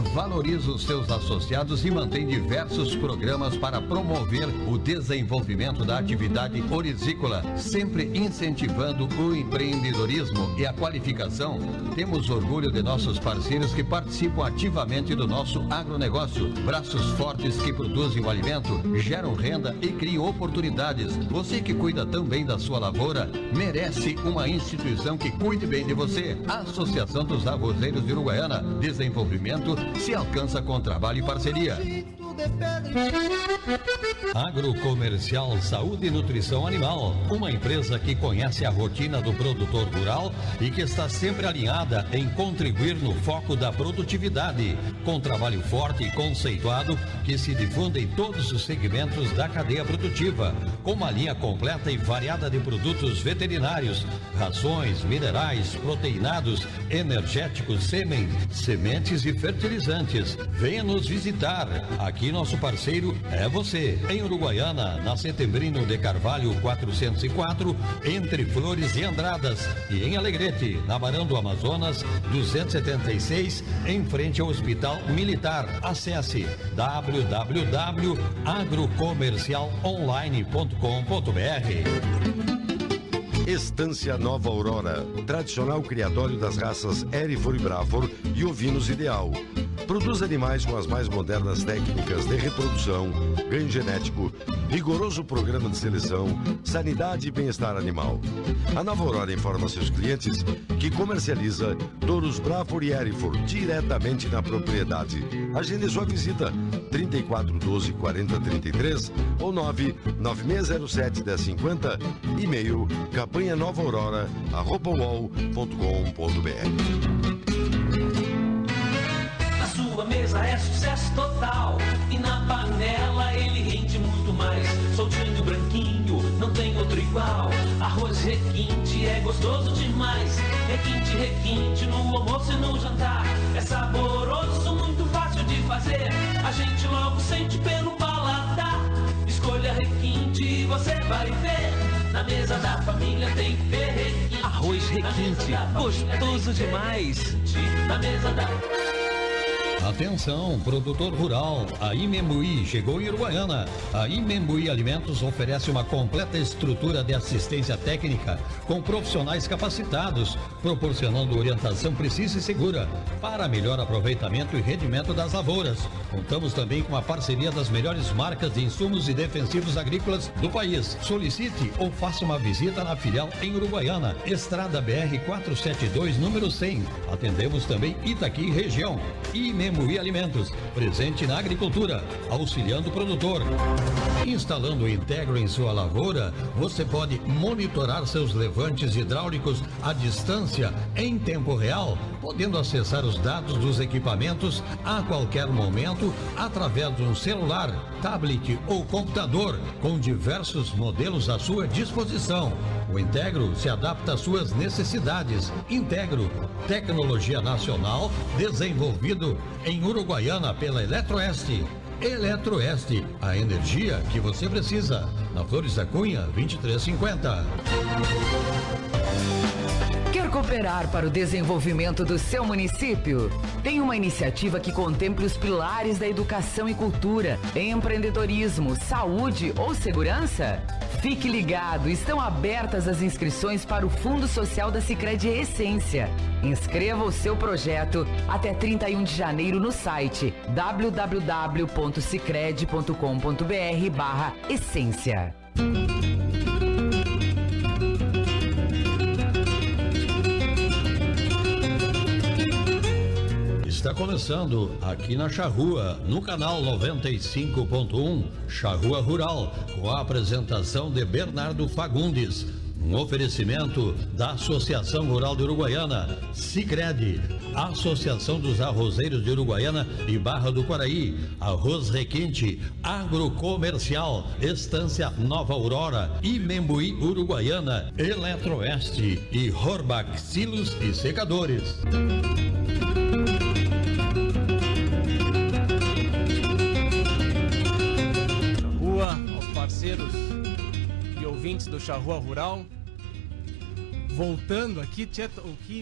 valoriza os seus associados e mantém diversos programas para promover o desenvolvimento da atividade orizícola, sempre incentivando o empreendedorismo e a qualificação. Temos orgulho de nossos parceiros que participam ativamente do nosso agronegócio. Braços fortes que produzem o alimento, geram renda e criam oportunidades. Você que cuida também da sua lavoura, merece uma instituição que cuide bem de você. A Associação dos Arrozeiros de Uruguaiana. Desenvolvimento se alcança com trabalho e parceria. Agrocomercial Saúde e Nutrição Animal, uma empresa que conhece a rotina do produtor rural e que está sempre alinhada em contribuir no foco da produtividade, com trabalho forte e conceituado que se difunde em todos os segmentos da cadeia produtiva, com uma linha completa e variada de produtos veterinários, rações, minerais, proteinados, energéticos, sementes e fertilizantes. Venha nos visitar. Aqui nosso parceiro é você. Em Uruguaiana, na Setembrino de Carvalho 404, entre Flores e Andradas, e em Alegrete, na Barão do Amazonas 276, em frente ao Hospital Militar. Acesse www.agrocomercialonline.com.br. Estância Nova Aurora, tradicional criatório das raças Hereford e Braford e ovinos ideal. Produz animais com as mais modernas técnicas de reprodução, ganho genético, rigoroso programa de seleção, sanidade e bem-estar animal. A Nova Aurora informa seus clientes que comercializa touros Braford e Hereford diretamente na propriedade. Agende sua visita 3412 4033 ou 99607 1050, e-mail campanhanovaAurora@uol.com.br. Sua mesa é sucesso total e na panela ele rende muito mais. Soltinho, branquinho, não tem outro igual. Arroz requinte é gostoso demais. Requinte, requinte no almoço e no jantar. É saboroso, muito fácil de fazer. A gente logo sente pelo paladar. Escolha requinte e você vai ver. Na mesa da família tem que ter requinte. Arroz requinte, gostoso demais. Na mesa da... Atenção, produtor rural, a Imembuí chegou em Uruguaiana. A Imembuí Alimentos oferece uma completa estrutura de assistência técnica com profissionais capacitados, proporcionando orientação precisa e segura para melhor aproveitamento e rendimento das lavouras. Contamos também com a parceria das melhores marcas de insumos e defensivos agrícolas do país. Solicite ou faça uma visita na filial em Uruguaiana, Estrada BR 472, número 100. Atendemos também Itaqui região. Imembuí Alimentos, presente na agricultura, auxiliando o produtor. Instalando o Integro em sua lavoura, você pode monitorar seus levantes hidráulicos à distância, em tempo real, podendo acessar os dados dos equipamentos a qualquer momento através de um celular, tablet ou computador, com diversos modelos à sua disposição. O Integro se adapta às suas necessidades. Integro, tecnologia nacional, desenvolvido em Uruguaiana pela Eletroeste. Eletroeste, a energia que você precisa. Na Flores da Cunha, 2350. Quer cooperar para o desenvolvimento do seu município? Tem uma iniciativa que contemple os pilares da educação e cultura, empreendedorismo, saúde ou segurança? Fique ligado, estão abertas as inscrições para o Fundo Social da Sicredi Essência. Inscreva o seu projeto até 31 de janeiro no site www.sicredi.com.br/essência. Está começando aqui na Charrua, no canal 95.1, Charrua Rural, com a apresentação de Bernardo Fagundes. Um oferecimento da Associação Rural de Uruguaiana, Sicredi, Associação dos Arrozeiros de Uruguaiana e Barra do Quaraí, Arroz Requinte, Agrocomercial, Estância Nova Aurora, Imembuí Uruguaiana, Eletroeste e Horbach Silos e Secadores. Aos parceiros e ouvintes do Charrua Rural, voltando aqui,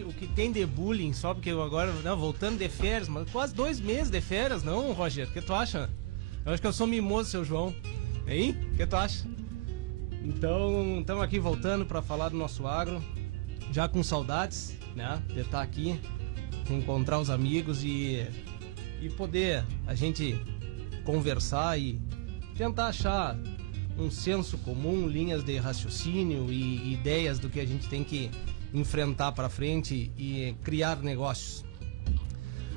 o que tem de bullying, só porque eu agora, não, voltando de férias, mas quase 2 meses de férias, não, Roger? O que tu acha? Eu acho que eu sou mimoso, seu João. Hein? O que tu acha? Então, estamos aqui voltando para falar do nosso agro, já com saudades, né, de estar aqui, encontrar os amigos e poder a gente conversar e tentar achar um senso comum, linhas de raciocínio e ideias do que a gente tem que enfrentar para frente e criar negócios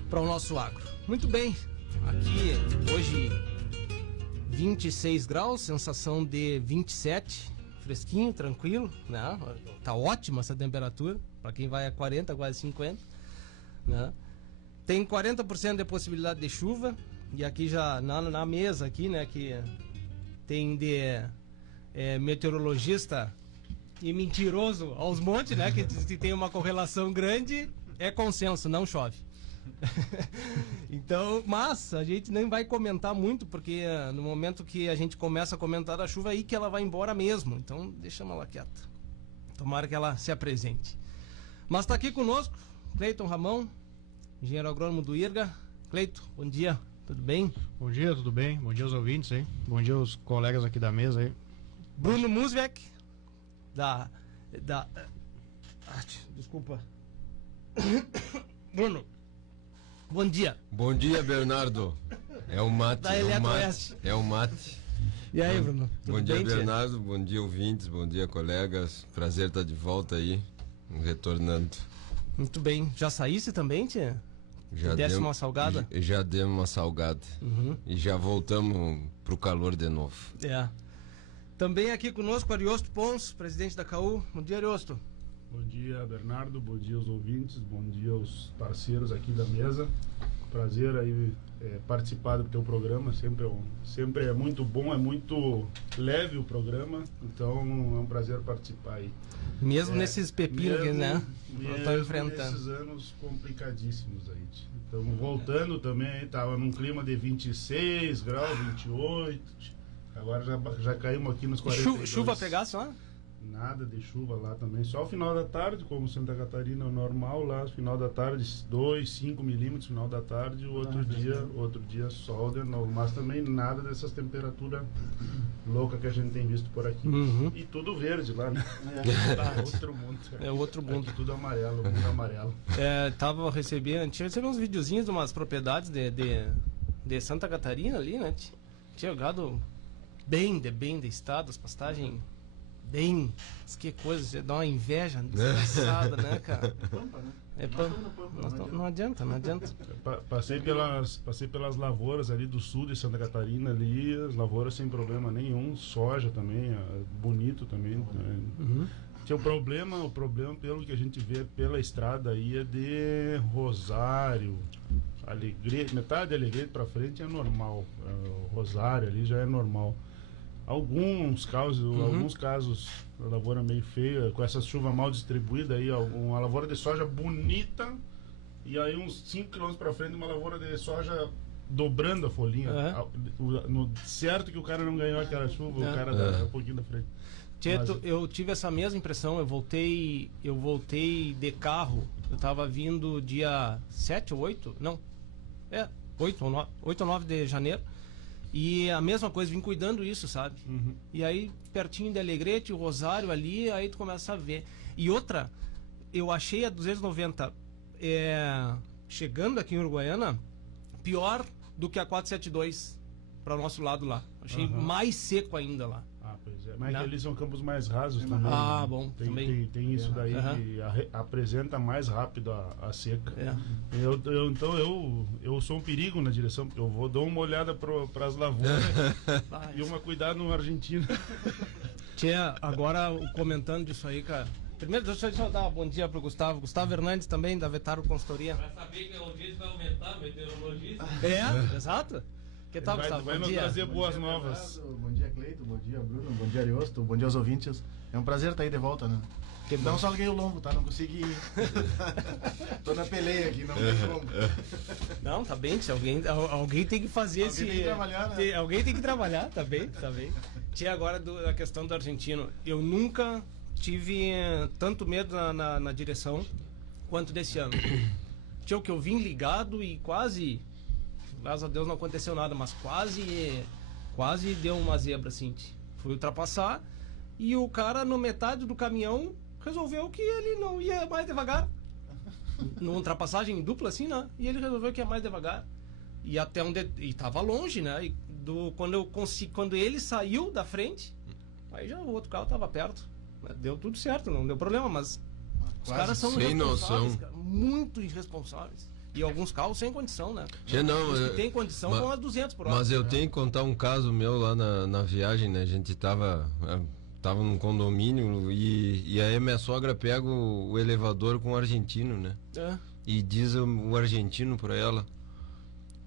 para o nosso agro. Muito bem, aqui hoje 26 graus, sensação de 27, fresquinho, tranquilo, né? Tá ótima essa temperatura, para quem vai a 40, quase 50, né? Tem 40% de possibilidade de chuva, e aqui já na mesa aqui, né, que tem de meteorologista e mentiroso aos montes, né, que tem uma correlação grande, é consenso, não chove. Então, mas a gente nem vai comentar muito, porque no momento que a gente começa a comentar da chuva, aí que ela vai embora mesmo. Então deixamos ela quieta, tomara que ela se apresente. Mas está aqui conosco Cleiton Ramão, engenheiro agrônomo do IRGA. Cleiton, bom dia, tudo bem? Bom dia, tudo bem? Bom dia aos ouvintes aí, bom dia aos colegas aqui da mesa aí. Bruno Musvec desculpa. Bruno, bom dia. Bom dia, Bernardo. É o mate. Da Eletroeste. É o mate. E aí, Bruno? Bom dia, Bernardo. Bom dia, ouvintes. Bom dia, colegas. Prazer estar de volta aí, retornando. Muito bem. Já saísse também, tia? Já desse uma salgada? Já demos uma salgada. Uhum. E já voltamos pro calor de novo. É. Também aqui conosco, Ariosto Pons, presidente da CAU. Bom dia, Ariosto. Bom dia, Bernardo, bom dia aos ouvintes, bom dia aos parceiros aqui da mesa. Prazer aí participar do teu programa, sempre é muito bom, é muito leve o programa, então é um prazer participar aí. Mesmo nesses pepinos que, né, estão enfrentando. Nesses anos complicadíssimos aí. Então, voltando também, tava num clima de 26 graus, 28, agora já caímos aqui nos 42. Chuva pegasse lá? Nada de chuva lá também, só o final da tarde, como Santa Catarina normal lá, final da tarde 2, 5 milímetros, final da tarde, outro dia sol de novo, mas também nada dessas temperaturas loucas que a gente tem visto por aqui. Uhum. E tudo verde lá, né? Outro mundo. É outro mundo. Aqui tudo amarelo, mundo amarelo. Tinha recebido uns videozinhos de umas propriedades de Santa Catarina ali, né? Tinha gado bem de estado, as pastagens bem, que coisa, dá uma inveja desgraçada, né, cara? Pampa, né? É pampa. Não adianta. Passei pelas lavouras ali do sul de Santa Catarina ali, as lavouras sem problema nenhum, soja também, bonito também. Uhum. Tinha o problema pelo que a gente vê pela estrada aí é de Rosário, Alegrete, metade de Alegrete pra frente é normal, o Rosário ali já é normal. Alguns casos, a lavoura meio feia, com essa chuva mal distribuída aí, uma lavoura de soja bonita, e aí uns 5 km para frente uma lavoura de soja dobrando a folhinha. Certo que o cara não ganhou aquela chuva, o cara dá um pouquinho da frente. Tieto, eu tive essa mesma impressão, eu voltei de carro, eu tava vindo dia 7 ou 8, não, 8 ou 9 de janeiro. E a mesma coisa, vim cuidando isso, sabe? Uhum. E aí, pertinho de Alegrete, o Rosário ali, aí tu começa a ver. E outra, eu achei a 290 chegando aqui em Uruguaiana pior do que a 472 para o nosso lado lá. Achei mais seco ainda lá. Ah, pois é. Mas eles são campos mais rasos também. Ah, bom. Tem isso daí que apresenta mais rápido a seca. É. Então eu sou um perigo na direção, porque eu dou uma olhada para as lavouras e uma cuidado no Argentina. Tia, agora comentando disso aí, cara. Primeiro, deixa eu dar um bom dia pro Gustavo Hernandes também, da Vetaro Consultoria. Pra saber que a audiência vai aumentar, meteorologista. Exato. Que tal, Gustavo? Vai nos trazer boas novas. Bom dia, Cleiton. Bom dia, Bruno. Bom dia, Ariosto. Bom dia aos ouvintes. É um prazer estar aí de volta, né? Não salguei o lombo, tá? Não consegui. Tô na peleia aqui, não tem como. Não, tá bem, alguém tem que fazer alguém tem que trabalhar, né? Alguém tem que trabalhar, tá bem. Tinha agora a questão do argentino. Eu nunca tive tanto medo na direção quanto desse ano. Tinha o que eu vim ligado e quase, graças a Deus não aconteceu nada, mas quase deu uma zebra, assim. Fui ultrapassar e o cara, no metade do caminhão, resolveu que ele não ia mais devagar. Numa ultrapassagem dupla, assim, né? E ele resolveu que ia mais devagar. E até onde... E tava longe, né? E quando ele saiu da frente, aí já o outro carro tava perto. Deu tudo certo, não deu problema, mas os caras são sem noção, cara, muito irresponsáveis. E alguns carros sem condição, né? Não, os que tem condição vão a 200 por hora. Mas eu tenho que contar um caso meu lá na viagem, né? A gente tava num condomínio e aí minha sogra pega o elevador com o argentino, né? E diz o argentino pra ela: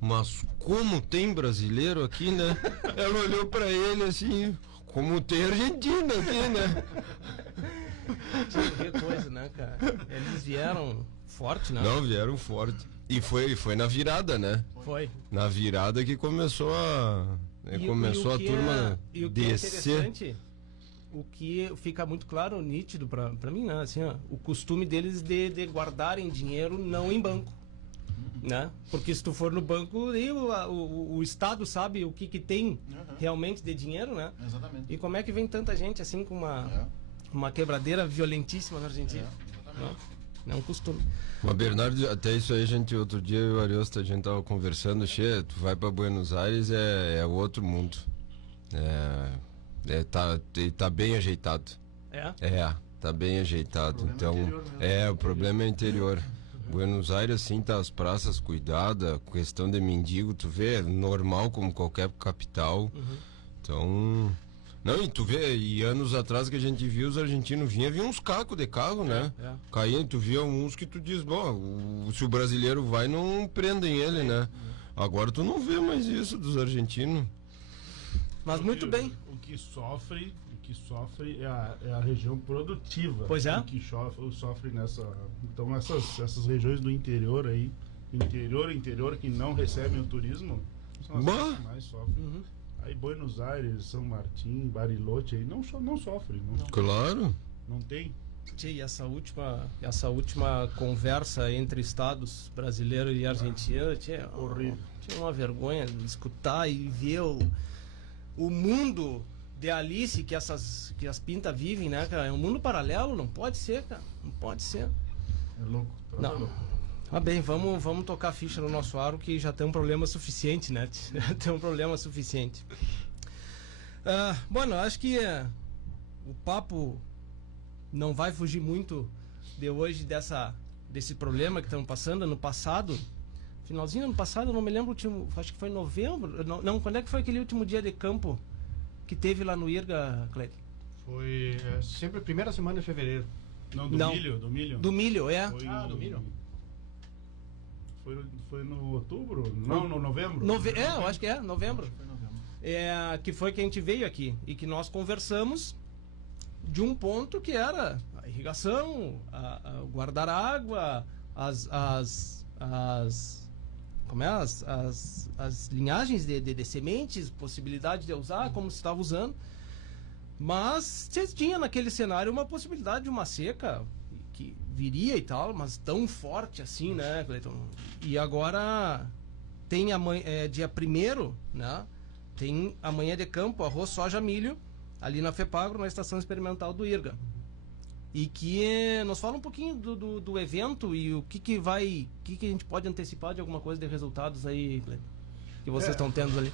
mas como tem brasileiro aqui, né? Ela olhou pra ele assim: como tem argentino aqui, né? Que coisa, né, cara? Eles vieram forte, né? Não, vieram forte. E foi na virada, né? Foi. Na virada que começou a turma e o que descer. É interessante, o que fica muito claro, nítido pra mim, né? Assim, ó, o costume deles de guardarem dinheiro não em banco. Né? Porque se tu for no banco, o Estado sabe o que tem realmente de dinheiro, né? Exatamente. E como é que vem tanta gente assim com uma quebradeira violentíssima na Argentina? Não é um costume. Mas Bernardo, até isso aí, outro dia eu e o Ariosto, a gente tava conversando, tu vai pra Buenos Aires, é outro mundo. Tá bem ajeitado. Tá bem ajeitado. Então, o problema é interior. Buenos Aires, assim, tá as praças cuidadas, questão de mendigo, tu vê, normal como qualquer capital. Então... Não, e tu vê, e anos atrás que a gente viu, os argentinos vinham uns cacos de carro, né? Caindo, tu via uns que tu diz, bom, se o brasileiro vai, não prendem ele, né? Agora tu não vê mais isso dos argentinos. Mas muito bem. O que sofre é a região produtiva. Pois é. O que sofre nessa... Então essas regiões do interior aí, interior que não recebem o turismo, são as que mais sofrem. Aí Buenos Aires, São Martín, Bariloche aí não sofre. Não. Claro. Não tem. E essa última conversa entre estados brasileiro e argentino, horrível. Tinha uma vergonha de escutar e ver o mundo de Alice que as pintas vivem, né, cara? É um mundo paralelo, não pode ser, cara. Não pode ser. É louco. Não. Louco. Ah, bem, vamos tocar ficha no nosso aro que já tem um problema suficiente, né? Tem um problema suficiente. Bueno, acho que o papo não vai fugir muito de hoje desse problema que estamos passando. No passado, finalzinho do ano passado, eu não me lembro o último, acho que foi em novembro. Não, quando é que foi aquele último dia de campo que teve lá no IRGA, Cleide? Foi sempre a primeira semana de fevereiro. Não, do milho? Do milho, é. Do milho. Foi no outubro? Não, no novembro? Eu acho que é, novembro. Que foi que a gente veio aqui e que nós conversamos de um ponto que era a irrigação, guardar água, as linhagens de sementes, possibilidade de usar, como se estava usando. Mas você tinha naquele cenário uma possibilidade de uma seca que viria e tal, mas tão forte assim, né, Cleiton? E agora tem dia 1º, né? Tem amanhã de campo, arroz, soja, milho, ali na FEPAGRO, na estação experimental do IRGA. E que nos fala um pouquinho do evento e o que a gente pode antecipar de alguma coisa de resultados aí, Cleiton, que vocês estão tendo ali.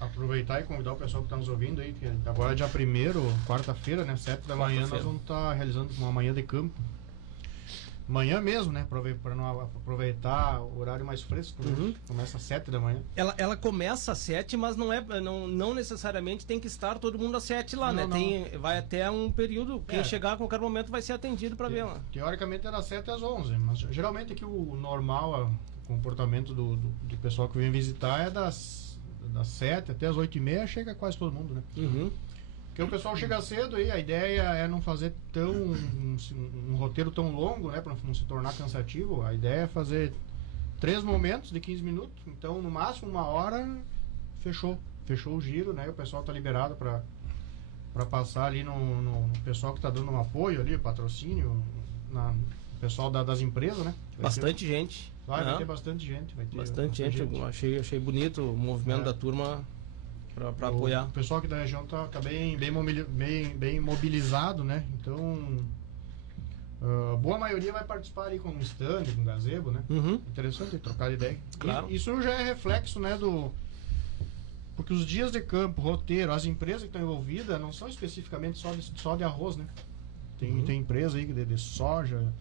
Aproveitar e convidar o pessoal que está nos ouvindo aí, que agora é dia 1º, quarta-feira, né, 7 da manhã, nós vamos estar realizando uma manhã de campo. Manhã mesmo, né? Para não aproveitar o horário mais fresco, né? Começa às 7 da manhã. Ela começa às 7, mas não necessariamente tem que estar todo mundo às 7 lá, não, né? Vai até um período, quem chegar a qualquer momento vai ser atendido para ver lá. Teoricamente é das 7 às 11, mas geralmente aqui o normal, o comportamento do pessoal que vem visitar é das 7 até as 8h30, chega quase todo mundo, né? Porque o pessoal chega cedo e a ideia é não fazer um roteiro tão longo, né, para não se tornar cansativo. A ideia é fazer 3 momentos de 15 minutos, então no máximo 1 hora fechou o giro, né? O pessoal tá liberado para passar ali no pessoal que está dando um apoio ali, patrocínio, pessoal das empresas, né? Bastante gente. Vai ter bastante gente. Bastante gente. Achei bonito o movimento da turma para apoiar. O pessoal aqui da região tá bem mobilizado, né? Então, boa maioria vai participar ali com um stand, com um gazebo, né? Interessante trocar ideia. Claro. Isso já é reflexo, né, porque os dias de campo, roteiro, as empresas que estão envolvidas não são especificamente só de arroz, né? Tem empresa aí de soja,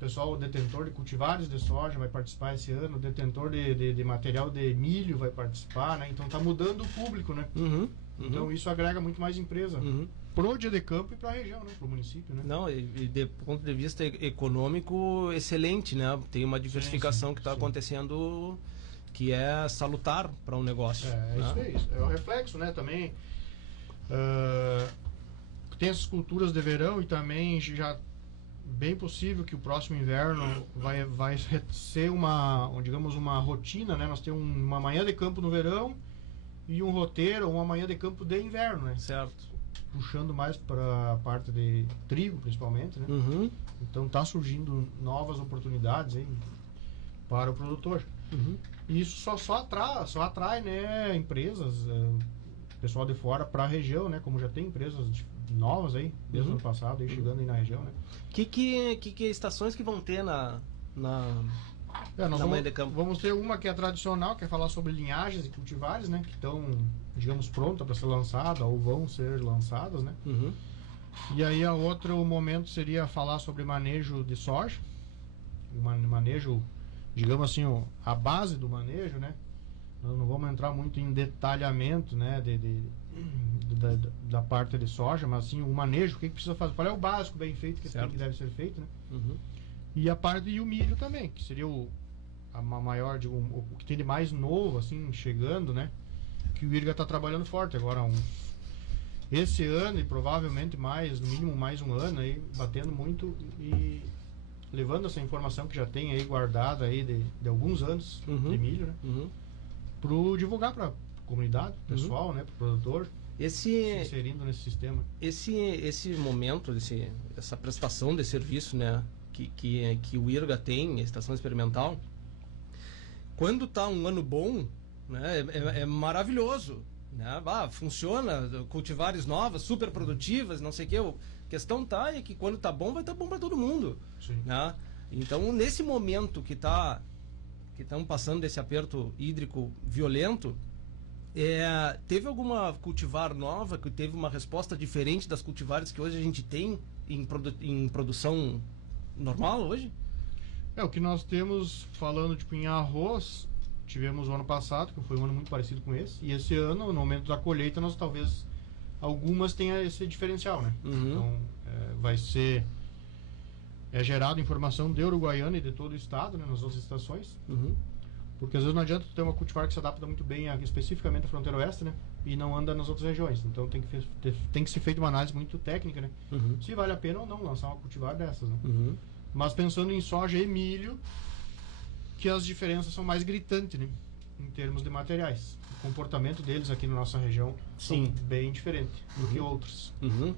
pessoal detentor de cultivares de soja vai participar esse ano, detentor de material de milho vai participar, né? Então tá mudando o público, né? Então isso agrega muito mais empresa pro dia de campo e para a região, né? Pro município, né? Não, e de ponto de vista econômico, excelente, né? Tem uma diversificação que está acontecendo que é salutar para um negócio. Isso é o reflexo, né? Também tem essas culturas de verão e também já bem possível que o próximo inverno vai ser uma rotina, né? Nós temos uma manhã de campo no verão e um roteiro, uma manhã de campo de inverno, né? Certo. Puxando mais para a parte de trigo, principalmente, né? Então tá surgindo novas oportunidades aí para o produtor. E isso só atrai, né, empresas, pessoal de fora para a região, né? Como já tem empresas novas aí, desde o ano passado, aí chegando aí na região, né? Que estações que vão ter na manhã de campo? Vamos ter uma que é tradicional, que é falar sobre linhagens e cultivares, né? Que estão, digamos, prontas para ser lançadas ou vão ser lançadas, né? E aí a outro momento seria falar sobre manejo de soja, manejo, digamos assim, a base do manejo, né? Nós não vamos entrar muito em detalhamento, né, da parte de soja, mas assim, o manejo, o que precisa fazer, qual é o básico bem feito que deve ser feito, né? E a parte e o milho também, que seria a maior, o que tem de mais novo, assim, chegando, né? Que o IRGA está trabalhando forte agora, esse ano e provavelmente no mínimo mais um ano aí, batendo muito e levando essa informação que já tem aí guardada aí de alguns anos de milho, né? Pro divulgar para a comunidade, pessoal, né, pro produtor, se inserindo nesse sistema. Esse momento, essa prestação de serviço, né, que o IRGA tem, a estação experimental, quando tá um ano bom, né, é maravilhoso, né? Funciona, cultivares novas, super produtivas, não sei o que. A questão é que quando tá bom, vai estar bom para todo mundo. Né? Então, nesse momento que estamos passando desse aperto hídrico violento, teve alguma cultivar nova que teve uma resposta diferente das cultivares que hoje a gente tem em produção normal hoje? O que nós temos falando tipo em arroz, tivemos o ano passado, que foi um ano muito parecido com esse, e esse ano, no momento da colheita, nós talvez algumas tenham esse diferencial, né? Então, vai ser gerado informação de Uruguaiana e de todo o estado, né, nas outras estações, porque às vezes não adianta ter uma cultivar que se adapta muito bem especificamente à fronteira oeste, né, e não anda nas outras regiões. Então tem que ser feita uma análise muito técnica, né, se vale a pena ou não lançar uma cultivar dessas, né. Mas pensando em soja e milho, que as diferenças são mais gritantes, né, em termos de materiais. O comportamento deles aqui na nossa região são bem diferente do que outros.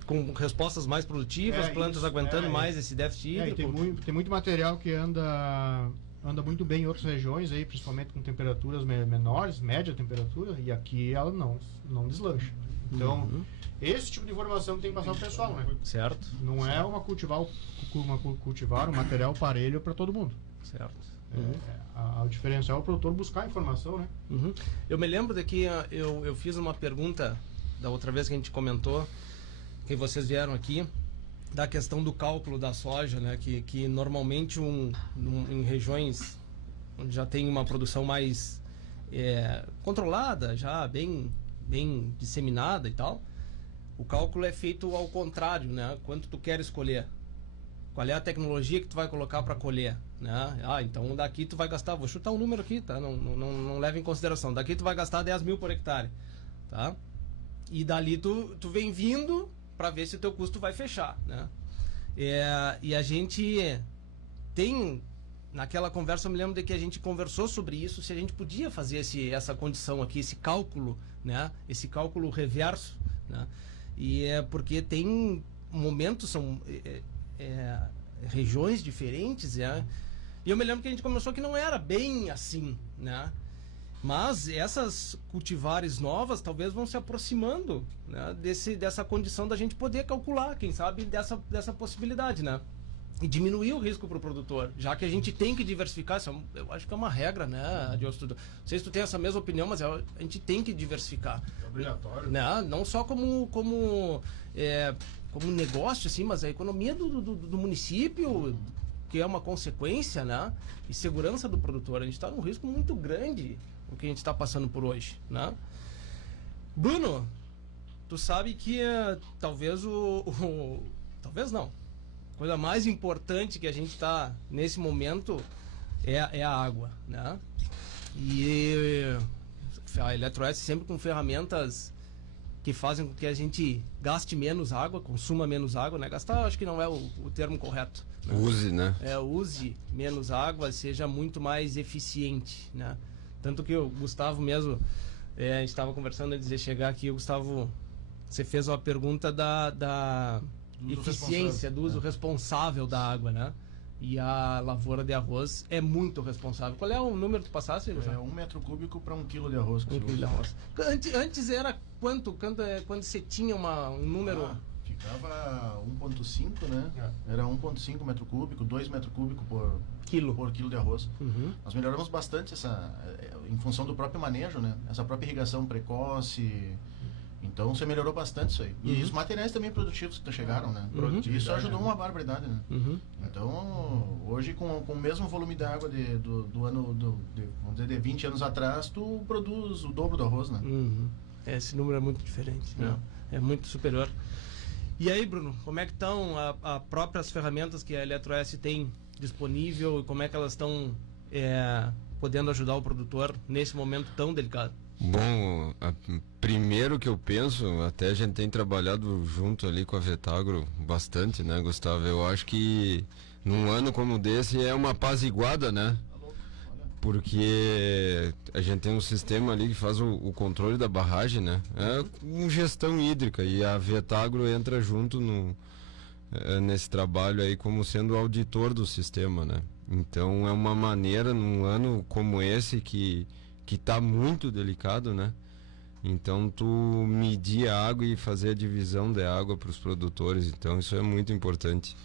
Com respostas mais produtivas, plantas aguentando mais esse déficit hídrico. Tem muito material que anda muito bem em outras regiões, aí, principalmente com temperaturas menores, média temperatura, e aqui ela não deslancha. Então, esse tipo de informação que tem que passar pro pessoal, né? Certo. Não é uma cultivar um material parelho para todo mundo. Certo. A diferencial é o produtor buscar informação, né? Eu me lembro de que eu fiz uma pergunta da outra vez que a gente comentou, que vocês vieram aqui, da questão do cálculo da soja, né? Que normalmente em regiões onde já tem uma produção mais controlada, já bem disseminada e tal, o cálculo é feito ao contrário, né? Quanto tu quer escolher, qual é a tecnologia que tu vai colocar para colher, né? Então daqui tu vai gastar, vou chutar um número aqui, tá? Não leva em consideração, daqui tu vai gastar 10 mil por hectare, tá? E dali tu vem vindo para ver se o teu custo vai fechar, né? E a gente tem, naquela conversa, eu me lembro de que a gente conversou sobre isso, se a gente podia fazer essa condição aqui, esse cálculo, né? Esse cálculo reverso, né? E é porque tem momentos, são regiões diferentes, né? E eu me lembro que a gente começou que não era bem assim, né? Mas essas cultivares novas talvez vão se aproximando, né, dessa condição da gente poder calcular, quem sabe, dessa possibilidade, né? E diminuir o risco para o produtor, já que a gente tem que diversificar. Eu acho que é uma regra, né, Adilson? Não sei se tu tem essa mesma opinião, mas a gente tem que diversificar. É obrigatório. Né? Não só como negócio, assim, mas a economia do município, que é uma consequência, né? E segurança do produtor. A gente está num risco muito grande o que a gente está passando por hoje, né? Bruno, tu sabe que talvez talvez não. A coisa mais importante que a gente está nesse momento é a água, né? E a Eletroeste sempre com ferramentas que fazem com que a gente gaste menos água, consuma menos água, né? Gastar acho que não é o termo correto. Né? Use, né? Use menos água, seja muito mais eficiente, né? Tanto que o Gustavo mesmo, a gente estava conversando antes de chegar aqui, o Gustavo, você fez uma pergunta da eficiência, do uso responsável da água, né? E a lavoura de arroz é muito responsável. Qual é o número que tu passasse? 1 metro cúbico para 1 quilo de arroz. 1 quilo de arroz. Antes era quanto? Quando você tinha um número... Ficava 1,5, né? Era 1,5 metro cúbico, 2 metros cúbicos por quilo de arroz. Nós melhoramos bastante em função do próprio manejo, né? Essa própria irrigação precoce. Então você melhorou bastante isso aí. E os materiais também produtivos que chegaram, né? Isso ajudou uma barbaridade, né? Então, hoje com o mesmo volume de água do ano, vamos dizer, de 20 anos atrás, tu produz o dobro do arroz, né? Esse número é muito diferente, né? É muito superior. E aí, Bruno, como é que estão as próprias ferramentas que a Eletroeste tem disponível e como é que elas estão podendo ajudar o produtor nesse momento tão delicado? Bom, primeiro que eu penso, até a gente tem trabalhado junto ali com a Vetagro bastante, né, Gustavo? Eu acho que num ano como desse é uma apaziguada, né? Porque a gente tem um sistema ali que faz o controle da barragem, né? É uma gestão hídrica e a Vetagro entra junto nesse trabalho aí como sendo auditor do sistema, né? Então é uma maneira num ano como esse que tá muito delicado, né? Então tu medir a água e fazer a divisão da água para os produtores, então isso é muito importante.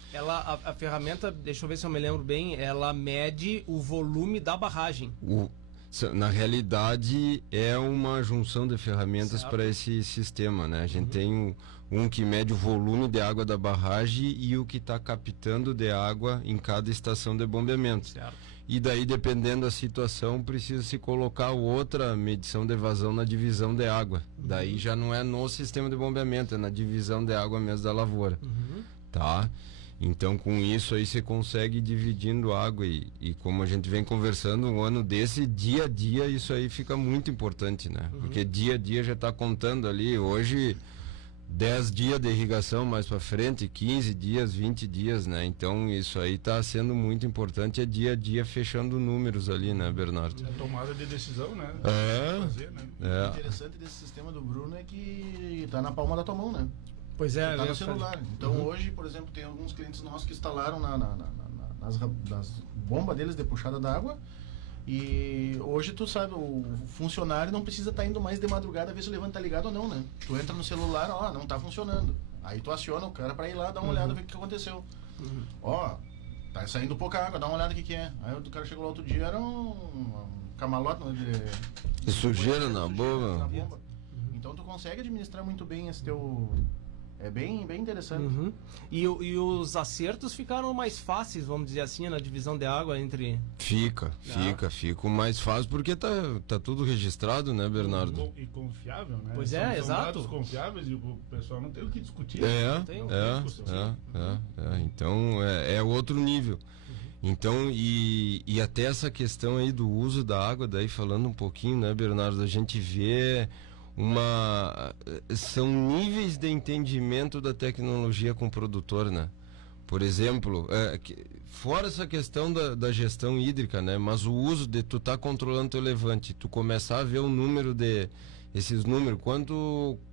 A ferramenta, deixa eu ver se eu me lembro bem, ela mede o volume da barragem. Na realidade é uma junção de ferramentas para esse sistema, né? A gente tem um que mede o volume de água da barragem e o que está captando de água em cada estação de bombeamento. Certo. E daí, dependendo da situação, precisa se colocar outra medição de vazão na divisão de água. Daí já não é no sistema de bombeamento, é na divisão de água mesmo da lavoura. Tá? Então, com isso aí você consegue ir dividindo água e como a gente vem conversando, um ano desse, dia a dia, isso aí fica muito importante, né? Porque dia a dia já está contando ali, hoje 10 dias de irrigação mais para frente, 15 dias, 20 dias, né? Então isso aí está sendo muito importante, é dia a dia fechando números ali, né, Bernardo? A tomada de decisão, né? Fazer, né? O interessante desse sistema do Bruno é que está na palma da tua mão, né? Pois é. Está no celular. Então hoje, por exemplo, tem alguns clientes nossos que instalaram nas bombas deles de puxada d'água. E hoje tu sabe, o funcionário não precisa estar indo mais de madrugada ver se o levante tá ligado ou não, né? Tu entra no celular, não tá funcionando. Aí tu aciona o cara para ir lá dar uma olhada, ver o que aconteceu. Tá saindo pouca água, dá uma olhada o que é. Aí o cara chegou lá outro dia, era um camalote de sujeira na bomba. Então tu consegue administrar muito bem esse teu... É bem interessante. E os acertos ficaram mais fáceis, vamos dizer assim, na divisão de água entre... Fica mais fácil porque tá tudo registrado, né, Bernardo? E confiável, né? Pois são exato. Dados confiáveis e o pessoal não tem o que discutir. Então é outro nível. Então, e até essa questão aí do uso da água, daí falando um pouquinho, né, Bernardo, a gente vê... são níveis de entendimento da tecnologia com o produtor, né? Por exemplo, fora essa questão da gestão hídrica, né? Mas o uso de tu tá controlando teu levante, tu começar a ver o número de esses números,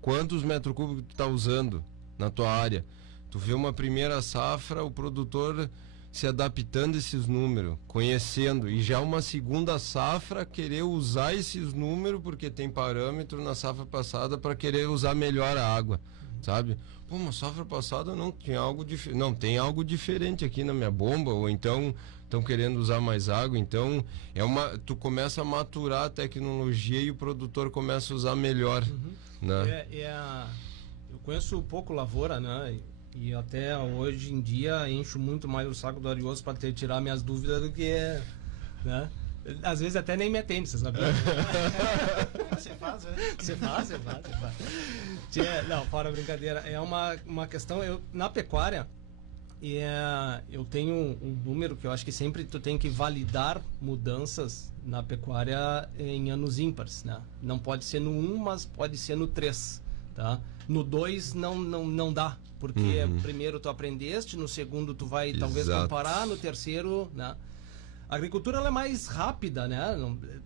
quantos metros cúbicos tu tá usando na tua área. Tu vê uma primeira safra, o produtor se adaptando a esses números, conhecendo, e já uma segunda safra querer usar esses números porque tem parâmetro na safra passada para querer usar melhor a água, sabe? Pô, uma safra passada não tinha algo diferente, não, tem algo diferente aqui na minha bomba, ou então estão querendo usar mais água, então tu começa a maturar a tecnologia e o produtor começa a usar melhor, né? Eu conheço pouco lavoura, né? E até hoje em dia encho muito mais o saco do Arioso para tirar minhas dúvidas do que, né? Às vezes até nem me atende, você sabe? Você faz, né? Você faz. Não, fora a brincadeira. É uma questão, na pecuária, eu tenho um número que eu acho que sempre tu tem que validar mudanças na pecuária em anos ímpares, né? Não pode ser no 1, mas pode ser no 3, tá? No 2 não dá, porque primeiro tu aprendeste, no segundo tu vai talvez comparar, no terceiro, né? A agricultura ela é mais rápida, né?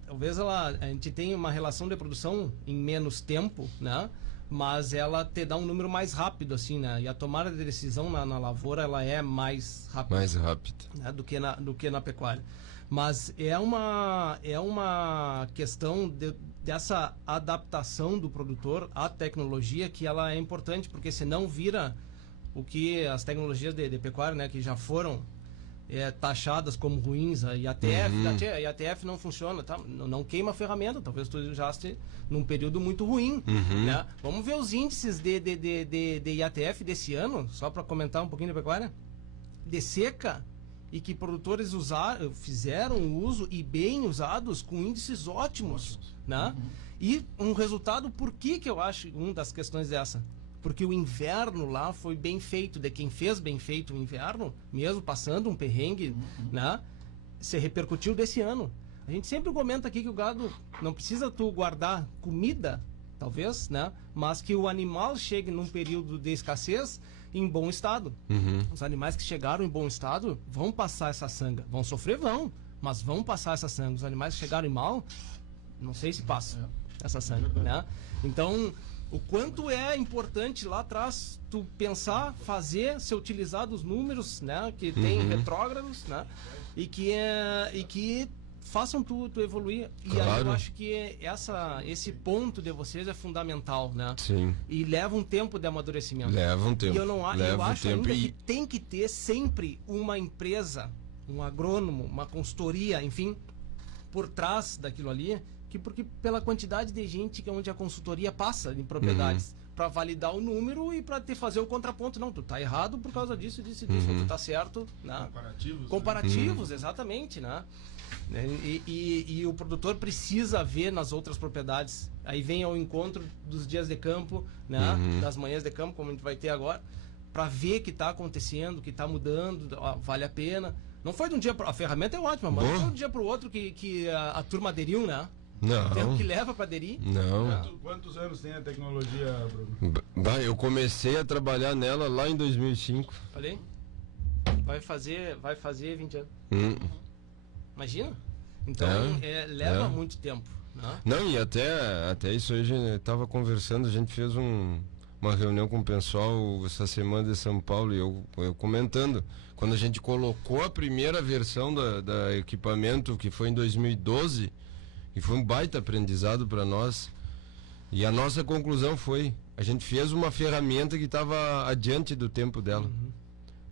Talvez a gente tenha uma relação de produção em menos tempo, né? Mas ela te dá um número mais rápido, assim, né? E a tomada de decisão na lavoura ela é mais rápida. Mais rápida. Né? Do que na pecuária. Mas é uma questão dessa adaptação do produtor à tecnologia que ela é importante, porque senão vira o que as tecnologias de pecuária, né, que já foram taxadas como ruins, a IATF não funciona, tá? Não queima a ferramenta, talvez tu usaste num período muito ruim, né? Vamos ver os índices de IATF desse ano, só para comentar um pouquinho da pecuária, de seca, e que produtores fizeram uso e bem usados com índices ótimos, né? E um resultado, por que eu acho uma das questões dessa? Porque o inverno lá foi bem feito, de quem fez bem feito o inverno, mesmo passando um perrengue, né? Se repercutiu desse ano. A gente sempre comenta aqui que o gado não precisa tu guardar comida, talvez, né? Mas que o animal chegue num período de escassez em bom estado. Os animais que chegaram em bom estado vão passar essa sanga. Vão sofrer, mas vão passar essa sanga. Os animais que chegaram em mal, não sei se passam essa sanga, né? Então, o quanto é importante lá atrás tu pensar, fazer, ser utilizado os números, né, que tem retrógrados, né, e que façam tu evoluir. E aí eu acho que esse ponto de vocês é fundamental, né? Sim. E leva um tempo de amadurecimento. Leva um tempo. E eu acho ainda que tem que ter sempre uma empresa, um agrônomo, uma consultoria, enfim, por trás daquilo ali, porque pela quantidade de gente onde a consultoria passa em propriedades para validar o número e para fazer o contraponto. Não, tu tá errado por causa disso, tu tá certo, né? Comparativos, exatamente, né? E o produtor precisa ver nas outras propriedades. Aí vem ao encontro dos dias de campo, né? Das manhãs de campo, como a gente vai ter agora, para ver o que está acontecendo, que está mudando, vale a pena. Não foi de um dia a ferramenta é ótima, mas não foi de um dia para o outro que a turma aderiu, né? Não. O tempo que leva para aderir. Não. Quantos anos tem a tecnologia, Bruno? Eu comecei a trabalhar nela lá em 2005. Olha aí. Vai fazer 20 anos. Imagina? Então, leva muito tempo. Né? Não, e até isso aí a gente estava conversando, a gente fez uma reunião com o pessoal essa semana de São Paulo, e eu comentando, quando a gente colocou a primeira versão da equipamento, que foi em 2012, e foi um baita aprendizado para nós, e a nossa conclusão foi, a gente fez uma ferramenta que estava adiante do tempo dela,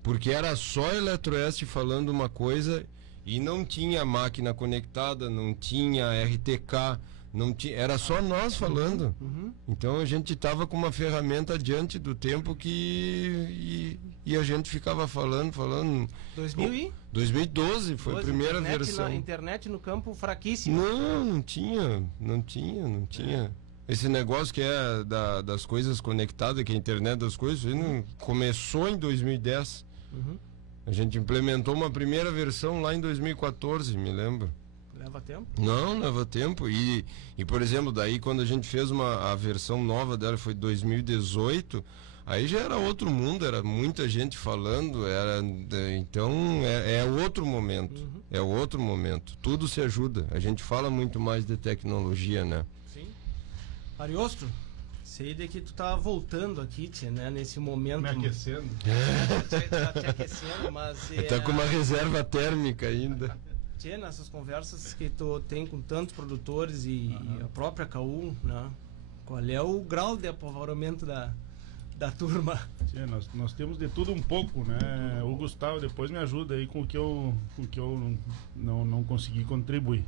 porque era só a Eletroeste falando uma coisa e não tinha máquina conectada, não tinha RTK, não tinha, era só nós falando. Então a gente estava com uma ferramenta adiante do tempo e a gente ficava falando. 2012 foi a primeira versão. Internet no campo fraquíssima. Não tinha. Esse negócio que é das coisas conectadas, que é a internet das coisas, não começou em 2010. A gente implementou uma primeira versão lá em 2014, me lembro. Leva tempo? Não, leva tempo. E por exemplo, daí quando a gente fez a versão nova dela, foi 2018, aí já era outro mundo, era muita gente falando, então é outro momento. É outro momento. Tudo se ajuda. A gente fala muito mais de tecnologia, né? Sim. Ariosto, sei de que tu tá voltando aqui, tia, né? Nesse momento. Me aquecendo. Tá te aquecendo, mas. Tá com uma reserva térmica ainda. Tia, nessas conversas que tu tem com tantos produtores e a própria CAU, né? Qual é o grau de apavoramento da turma? Tia, nós temos de tudo um pouco, né? O Gustavo depois me ajuda aí com o que eu não consegui contribuir.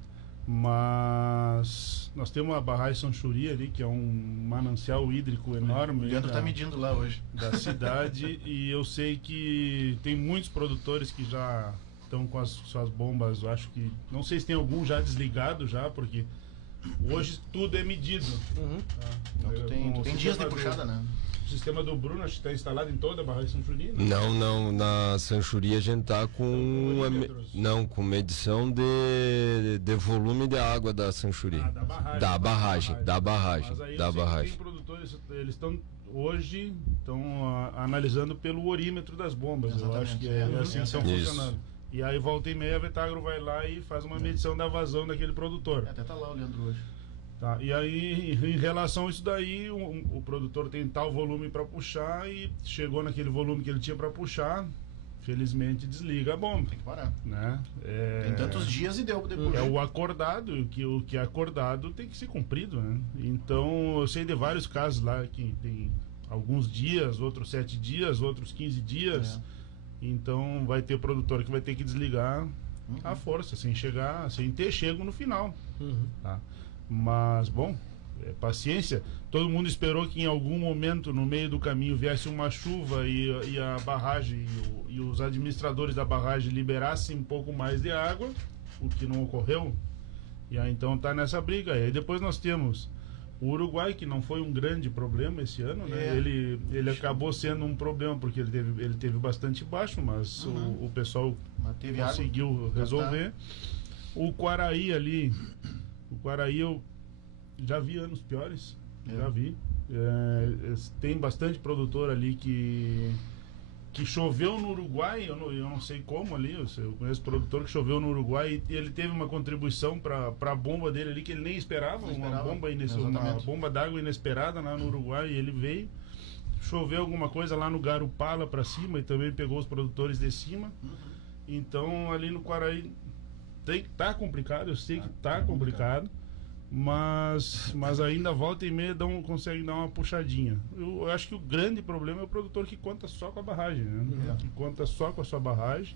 Mas nós temos a barragem Sanchuri ali, que é um manancial hídrico enorme. O Leandro tá medindo lá hoje. Da cidade. E eu sei que tem muitos produtores que já estão com as suas bombas. Eu acho que, não sei se tem algum já desligado já, porque hoje tudo é medido. Então, tu tem dias de puxada, né? O sistema do Bruno acho que está instalado em toda a barragem Sanchuri, né? Não, na Sanchuri a gente tá com com medição de volume de água da Sanchuri. Da barragem. Mas aí tem produtores, eles estão hoje analisando pelo orímetro das bombas. Exatamente. Eu acho que é assim que estão funcionando. E aí volta e meia a Vetagro vai lá e faz uma medição da vazão daquele produtor. Até tá lá o Leandro hoje. Tá, e aí, em relação a isso daí, o produtor tem tal volume para puxar e chegou naquele volume que ele tinha para puxar, felizmente desliga a bomba. Tem que parar. Né? Tem tantos dias e deu depois. É o acordado, o que é acordado tem que ser cumprido, né? Então, eu sei de vários casos lá que tem alguns dias, outros 7 dias, outros 15 dias. Então, vai ter produtor que vai ter que desligar à força, sem ter chego no final. Tá? Mas, bom, paciência. Todo mundo esperou que em algum momento no meio do caminho viesse uma chuva e a barragem e os administradores da barragem liberassem um pouco mais de água, o que não ocorreu. E aí então tá nessa briga. E aí depois nós temos o Uruguai, que não foi um grande problema esse ano, né? Ele acabou sendo um problema porque ele teve bastante baixo, mas o pessoal conseguiu resolver. O Quaraí ali... O Quaraí eu já vi anos piores, já vi. Tem bastante produtor ali que choveu no Uruguai, eu não sei como ali, eu conheço produtor que choveu no Uruguai e ele teve uma contribuição para a bomba dele ali que ele nem esperava, uma bomba d'água inesperada lá no Uruguai, e ele veio, choveu alguma coisa lá no Garupala para cima e também pegou os produtores de cima. Então ali no Quaraí tá complicado, eu sei que tá complicado, mas ainda volta e meia consegue dar uma puxadinha. Eu acho que o grande problema é o produtor que conta só com a barragem, né? Que conta só com a sua barragem.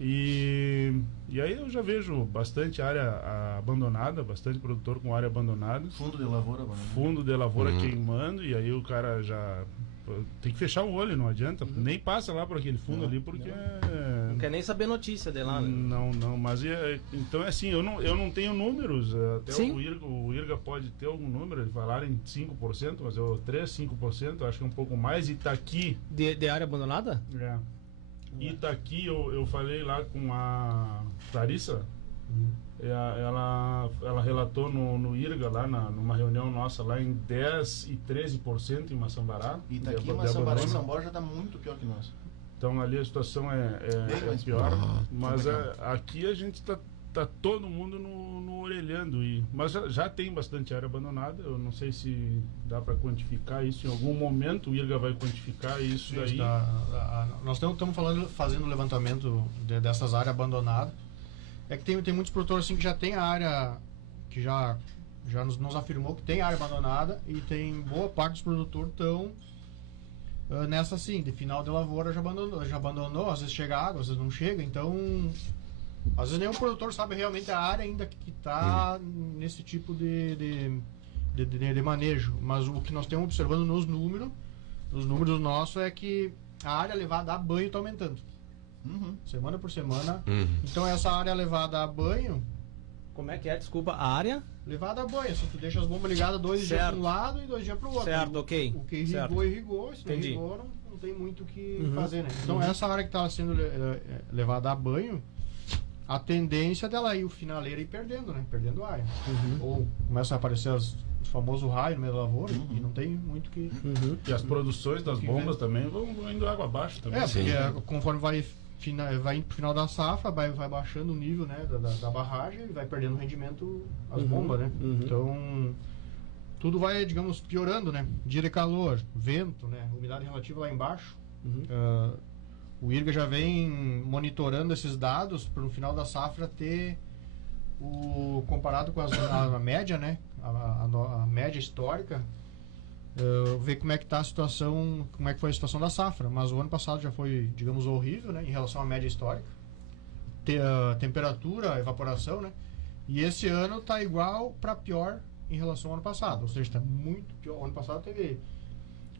E aí eu já vejo bastante área abandonada, bastante produtor com área abandonada. Fundo de lavoura abandonado. Fundo de lavoura queimando, e aí o cara já... Tem que fechar o olho, não adianta. Nem passa lá por aquele fundo ali, porque... Não quer nem saber notícia de lá, né? Não, mas então é assim, eu não tenho números. Até o IRGA pode ter algum número, eles falaram em 5%, mas 5%, acho que é um pouco mais. Itaqui... De área abandonada? É. Itaqui, eu falei lá com a Clarissa, ela relatou no IRGA lá numa reunião nossa lá em 10% e 13% em Maçambará. E daqui Maçambará e São Borja já está muito pior que nós. Então ali a situação é pior, mas aqui a gente tá todo mundo no orelhando, mas já tem bastante área abandonada. Eu não sei se dá para quantificar isso em algum momento. O IRGA vai quantificar isso daí. Nós estamos fazendo o levantamento dessas áreas abandonadas. É que tem muitos produtores assim que já tem a área, que já nos afirmou que tem área abandonada, e tem boa parte dos produtores estão nessa assim, de final de lavoura já abandonou, às vezes chega água, às vezes não chega, então às vezes nenhum produtor sabe realmente a área ainda que está nesse tipo de manejo. Mas o que nós estamos observando nos números nossos é que a área levada a banho está aumentando. Semana por semana. Então essa área levada a banho... Como é que é? Desculpa, a área? Levada a banho. Se tu deixa as bombas ligadas 2 dias para um lado e 2 dias para o outro. Certo, ok. O que irrigou, se não irrigou, não tem muito o que fazer, né? Então essa área que está sendo levada a banho, a tendência dela ir o finaleiro ir perdendo, né? Perdendo área. Ou começa a aparecer os famosos raios no meio da lavoura e não tem muito que... E as produções das bombas também vão indo água abaixo também. Porque conforme vai indo pro final da safra, vai baixando o nível, né, da barragem, e vai perdendo rendimento as bombas, né? Então tudo vai, digamos, piorando, né? Dia de calor, vento, né? Umidade relativa lá embaixo. O IRGA já vem monitorando esses dados para no final da safra ter comparado com a média, né? A média histórica, ver como é que tá a situação, como é que foi a situação da safra. Mas o ano passado já foi, digamos, horrível, né? Em relação à média histórica. Temperatura, evaporação, né? E esse ano tá igual para pior em relação ao ano passado. Ou seja, está muito pior. O ano passado teve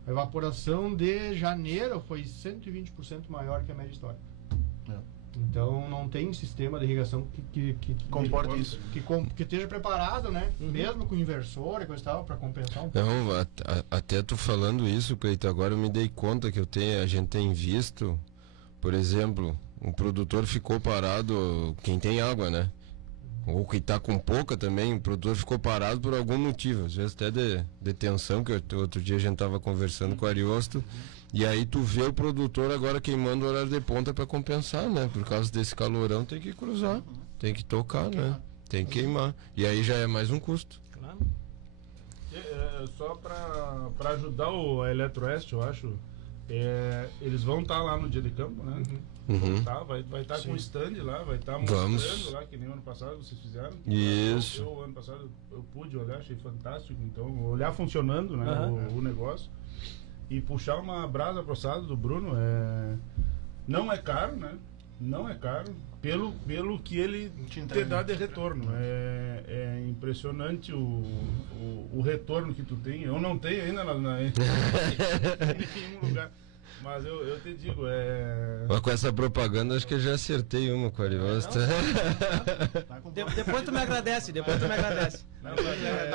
a evaporação de janeiro foi 120% maior que a média histórica. Então não tem sistema de irrigação que comporte isso. Que esteja preparado, né? Mesmo com inversor e coisa e tal, para compensar um pouco. Não, até tu falando isso, Cleito, agora eu me dei conta que a gente tem visto, por exemplo, um produtor ficou parado, quem tem água, né? Ou que está com pouca também, o produtor ficou parado por algum motivo, às vezes até de tensão, que outro dia a gente estava conversando com o Ariosto, e aí tu vê o produtor agora queimando o horário de ponta para compensar, né? Por causa desse calorão tem que cruzar, tem que tocar, né? Tem que queimar, e aí já é mais um custo. Claro. Só para ajudar a Eletroeste, eu acho, eles vão estar lá no dia de campo, né? Vai estar com o stand lá, vai estar mostrando lá, que nem o ano passado vocês fizeram. Isso. Eu ano passado eu pude olhar, achei fantástico. Então, olhar funcionando, né, o negócio. E puxar uma brasa processada do Bruno não é caro, né? Não é caro pelo que ele te dá de retorno. É impressionante o retorno que tu tem. Eu não tenho ainda em nenhum lugar. Mas eu te digo, Mas com essa propaganda acho que eu já acertei uma com a Ariosta. Depois tu me agradece, Tá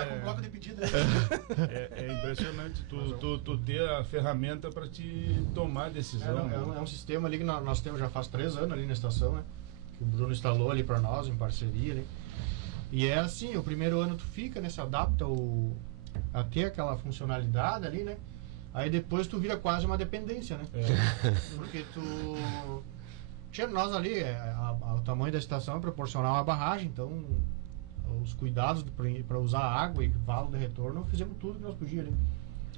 com bloco de pedido. É impressionante tu ter a ferramenta para te tomar decisão. É um sistema ali que nós temos já faz 3 anos ali na estação, né? Que o Bruno instalou ali para nós, em parceria, né? E é assim, o primeiro ano tu fica, né? Se adapta a ter aquela funcionalidade ali, né? Aí depois tu vira quase uma dependência, né? Porque nós ali, o tamanho da estação é proporcional à barragem, então os cuidados para usar água e valo de retorno, fizemos tudo que nós podíamos ali.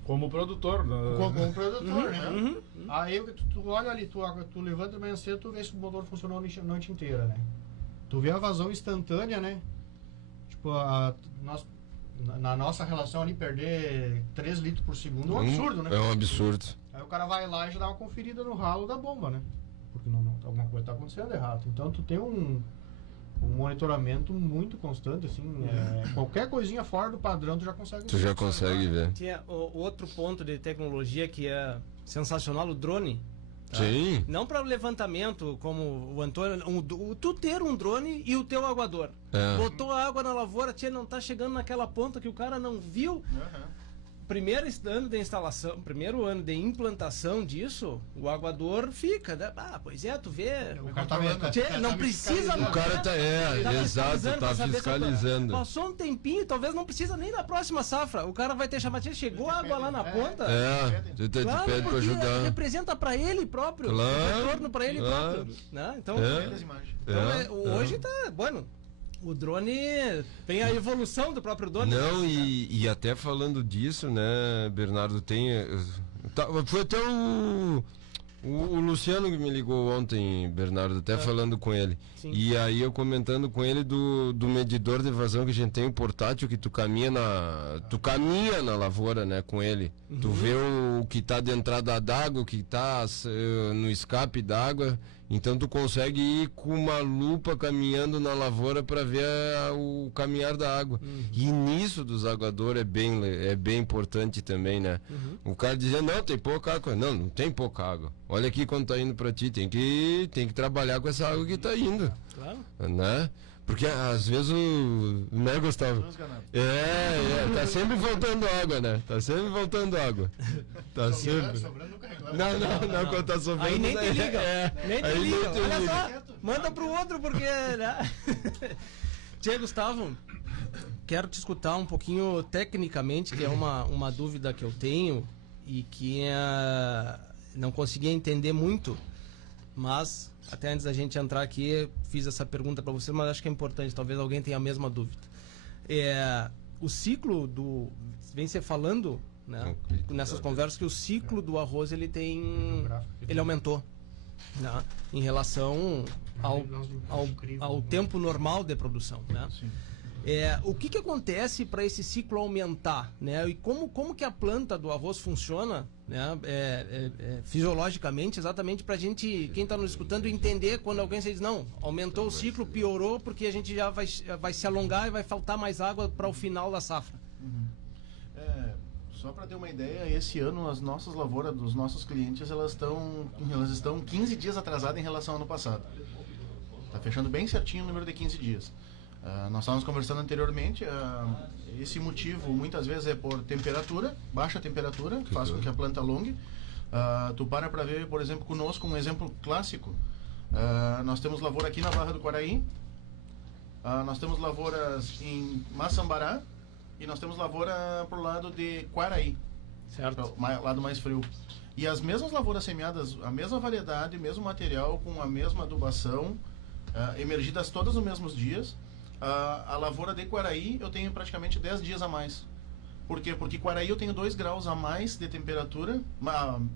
Como produtor, né? Como produtor, né? Aí tu olha ali, tu levanta de manhã cedo, tu vê se o motor funcionou a noite inteira, né? Tu vê a vazão instantânea, né? Tipo, na nossa relação ali, perder 3 litros por segundo é um absurdo, né? É um absurdo. Aí o cara vai lá e já dá uma conferida no ralo da bomba, né? Porque alguma coisa está acontecendo errado. Então tu tem um monitoramento muito constante, assim, qualquer coisinha fora do padrão tu já consegue ver. Tu já consegue ver. Tinha outro ponto de tecnologia que é sensacional, o drone. Sim. Não para levantamento, como o Antônio, tu ter um drone e o teu aguador. Botou a água na lavoura, não tá chegando naquela ponta que o cara não viu. Primeiro ano de instalação, primeiro ano de implantação disso, o aguador fica, né? Pois tu vê. O cara tá não precisa. O cara tá fiscalizando. Passou um tempinho, talvez não precisa nem na próxima safra. O cara vai ter chamatinha, chegou água lá na ponta. Tu pede pra ajudar. Representa pra ele próprio. Retorno pra ele próprio. Né? Então, hoje tá. Bueno. O drone tem a evolução do próprio drone. Não, e até falando disso, né, Bernardo, foi até o Luciano que me ligou ontem, Bernardo, até falando com ele. Sim. E aí eu comentando com ele do medidor de vazão que a gente tem, o portátil, que tu caminha na lavoura, né, com ele. Tu vê o que tá de entrada d'água, o que tá no escape d'água. Então tu consegue ir com uma lupa caminhando na lavoura para ver o caminhar da água. E nisso dos aguadores é bem importante também, né? O cara dizendo, não, tem pouca água. Não tem pouca água. Olha aqui quando tá indo para ti, tem que trabalhar com essa água que tá indo. Claro. Né? Porque às vezes né, Gustavo? Tá sempre faltando água, né? Tá sempre faltando água. Tá sempre. Não, quando tá sobrando. Aí nem te liga. Nem te liga. Olha só, manda pro outro, porque. Né? Tia Gustavo, quero te escutar um pouquinho tecnicamente, que é uma dúvida que eu tenho e que não conseguia entender muito, mas. Até antes da gente entrar aqui, fiz essa pergunta para você, mas acho que é importante, talvez alguém tenha a mesma dúvida. o ciclo do... Vem se falando, né, nessas conversas, que o ciclo do arroz ele aumentou, né, em relação ao tempo normal de produção, né? O que acontece para esse ciclo aumentar, né? E como que a planta do arroz funciona, né? Fisiologicamente, exatamente para a gente, quem está nos escutando, entender quando alguém diz, não, aumentou o ciclo, piorou, porque a gente já vai se alongar e vai faltar mais água para o final da safra. Só para ter uma ideia, esse ano as nossas lavouras dos nossos clientes, elas estão 15 dias atrasadas em relação ao ano passado. Está fechando bem certinho o número de 15 dias. Nós estávamos conversando anteriormente, esse motivo muitas vezes é por temperatura, baixa temperatura, que faz com que a planta alongue. Tu para ver, por exemplo, conosco, um exemplo clássico. Nós temos lavoura aqui na Barra do Quaraí, nós temos lavouras em Maçambará e nós temos lavoura pro lado de Quaraí, certo? Lado mais frio. E as mesmas lavouras semeadas, a mesma variedade, mesmo material, com a mesma adubação, emergidas todas nos mesmos dias. A lavoura de Quaraí eu tenho praticamente 10 dias a mais. Por quê? Porque Quaraí eu tenho 2 graus a mais de temperatura,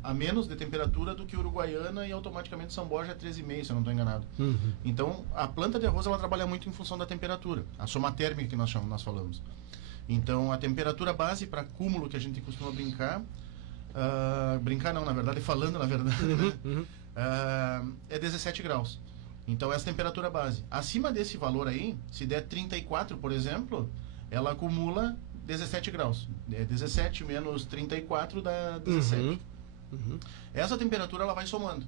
a menos de temperatura do que Uruguaiana, e automaticamente São Borja é 13,5, se eu não estou enganado. Então, a planta de arroz ela trabalha muito em função da temperatura, a soma térmica que nós falamos. Então, a temperatura base para cúmulo que a gente costuma brincar, falando na verdade, né? É 17 graus. Então, essa temperatura base. Acima desse valor aí, se der 34, por exemplo, ela acumula 17 graus. 17 menos 34 dá 17. Essa temperatura, ela vai somando.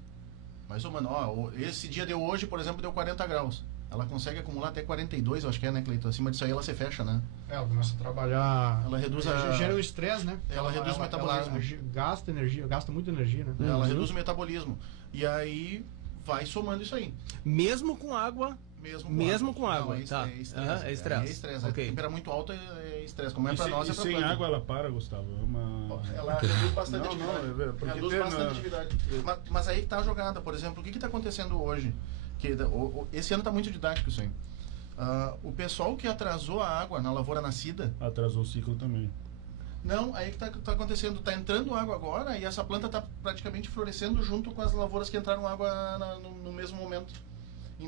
Esse dia de hoje, por exemplo, deu 40 graus. Ela consegue acumular até 42, eu acho que né, Cleiton? Acima disso aí, ela se fecha, né? Ela começa a trabalhar... Ela reduz gera o estresse, né? Ela reduz o metabolismo. Ela gasta muita energia, né? Ela reduz o metabolismo. E aí... vai somando isso aí. Mesmo com água? Mesmo com água. Não, tá. É estresse. Okay. A temperatura muito alta é estresse. Como é para nós, é para sem planta. água ela para, Gustavo? Ela reduz bastante atividade. Reduz bastante atividade. Mas aí que tá a jogada. Por exemplo, o que está acontecendo hoje? Esse ano está muito didático isso aí. O pessoal que atrasou a água na lavoura nascida... atrasou o ciclo também. Não, aí que tá acontecendo, tá entrando água agora e essa planta tá praticamente florescendo junto com as lavouras que entraram água no mesmo momento.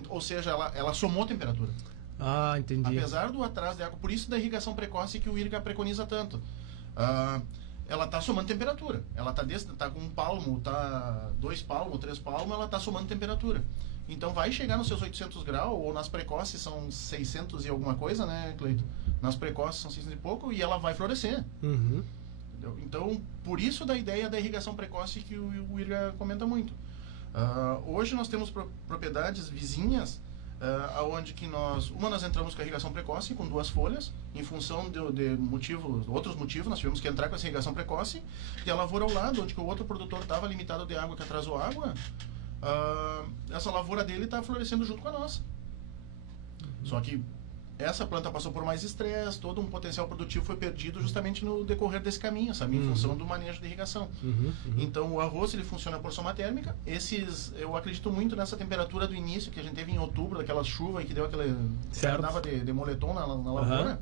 Ou seja, ela somou temperatura. Entendi. Apesar do atraso de água, por isso da irrigação precoce que o IRGA preconiza tanto. Ela tá somando temperatura. Ela tá com 1 palmo, tá 2 palmos, 3 palmos, ela tá somando temperatura. Então vai chegar nos seus 800 graus, ou nas precoces são 600 e alguma coisa, né, Cleiton? Nas precoces são 600 e pouco, e ela vai florescer. Então, por isso da ideia da irrigação precoce que o IRGA comenta muito. Hoje nós temos propriedades vizinhas, onde que nós entramos com a irrigação precoce, com 2 folhas, em função de outros motivos, nós tivemos que entrar com essa irrigação precoce, e a lavoura ao lado, onde que o outro produtor estava limitado de água, que atrasou água, essa lavoura dele está florescendo junto com a nossa. Só que essa planta passou por mais estresse, todo um potencial produtivo foi perdido justamente no decorrer desse caminho, sabe? Em função do manejo de irrigação. Então o arroz ele funciona por soma térmica. Eu acredito muito nessa temperatura do início que a gente teve em outubro, daquela chuva que deu aquele dava de moletom na lavoura.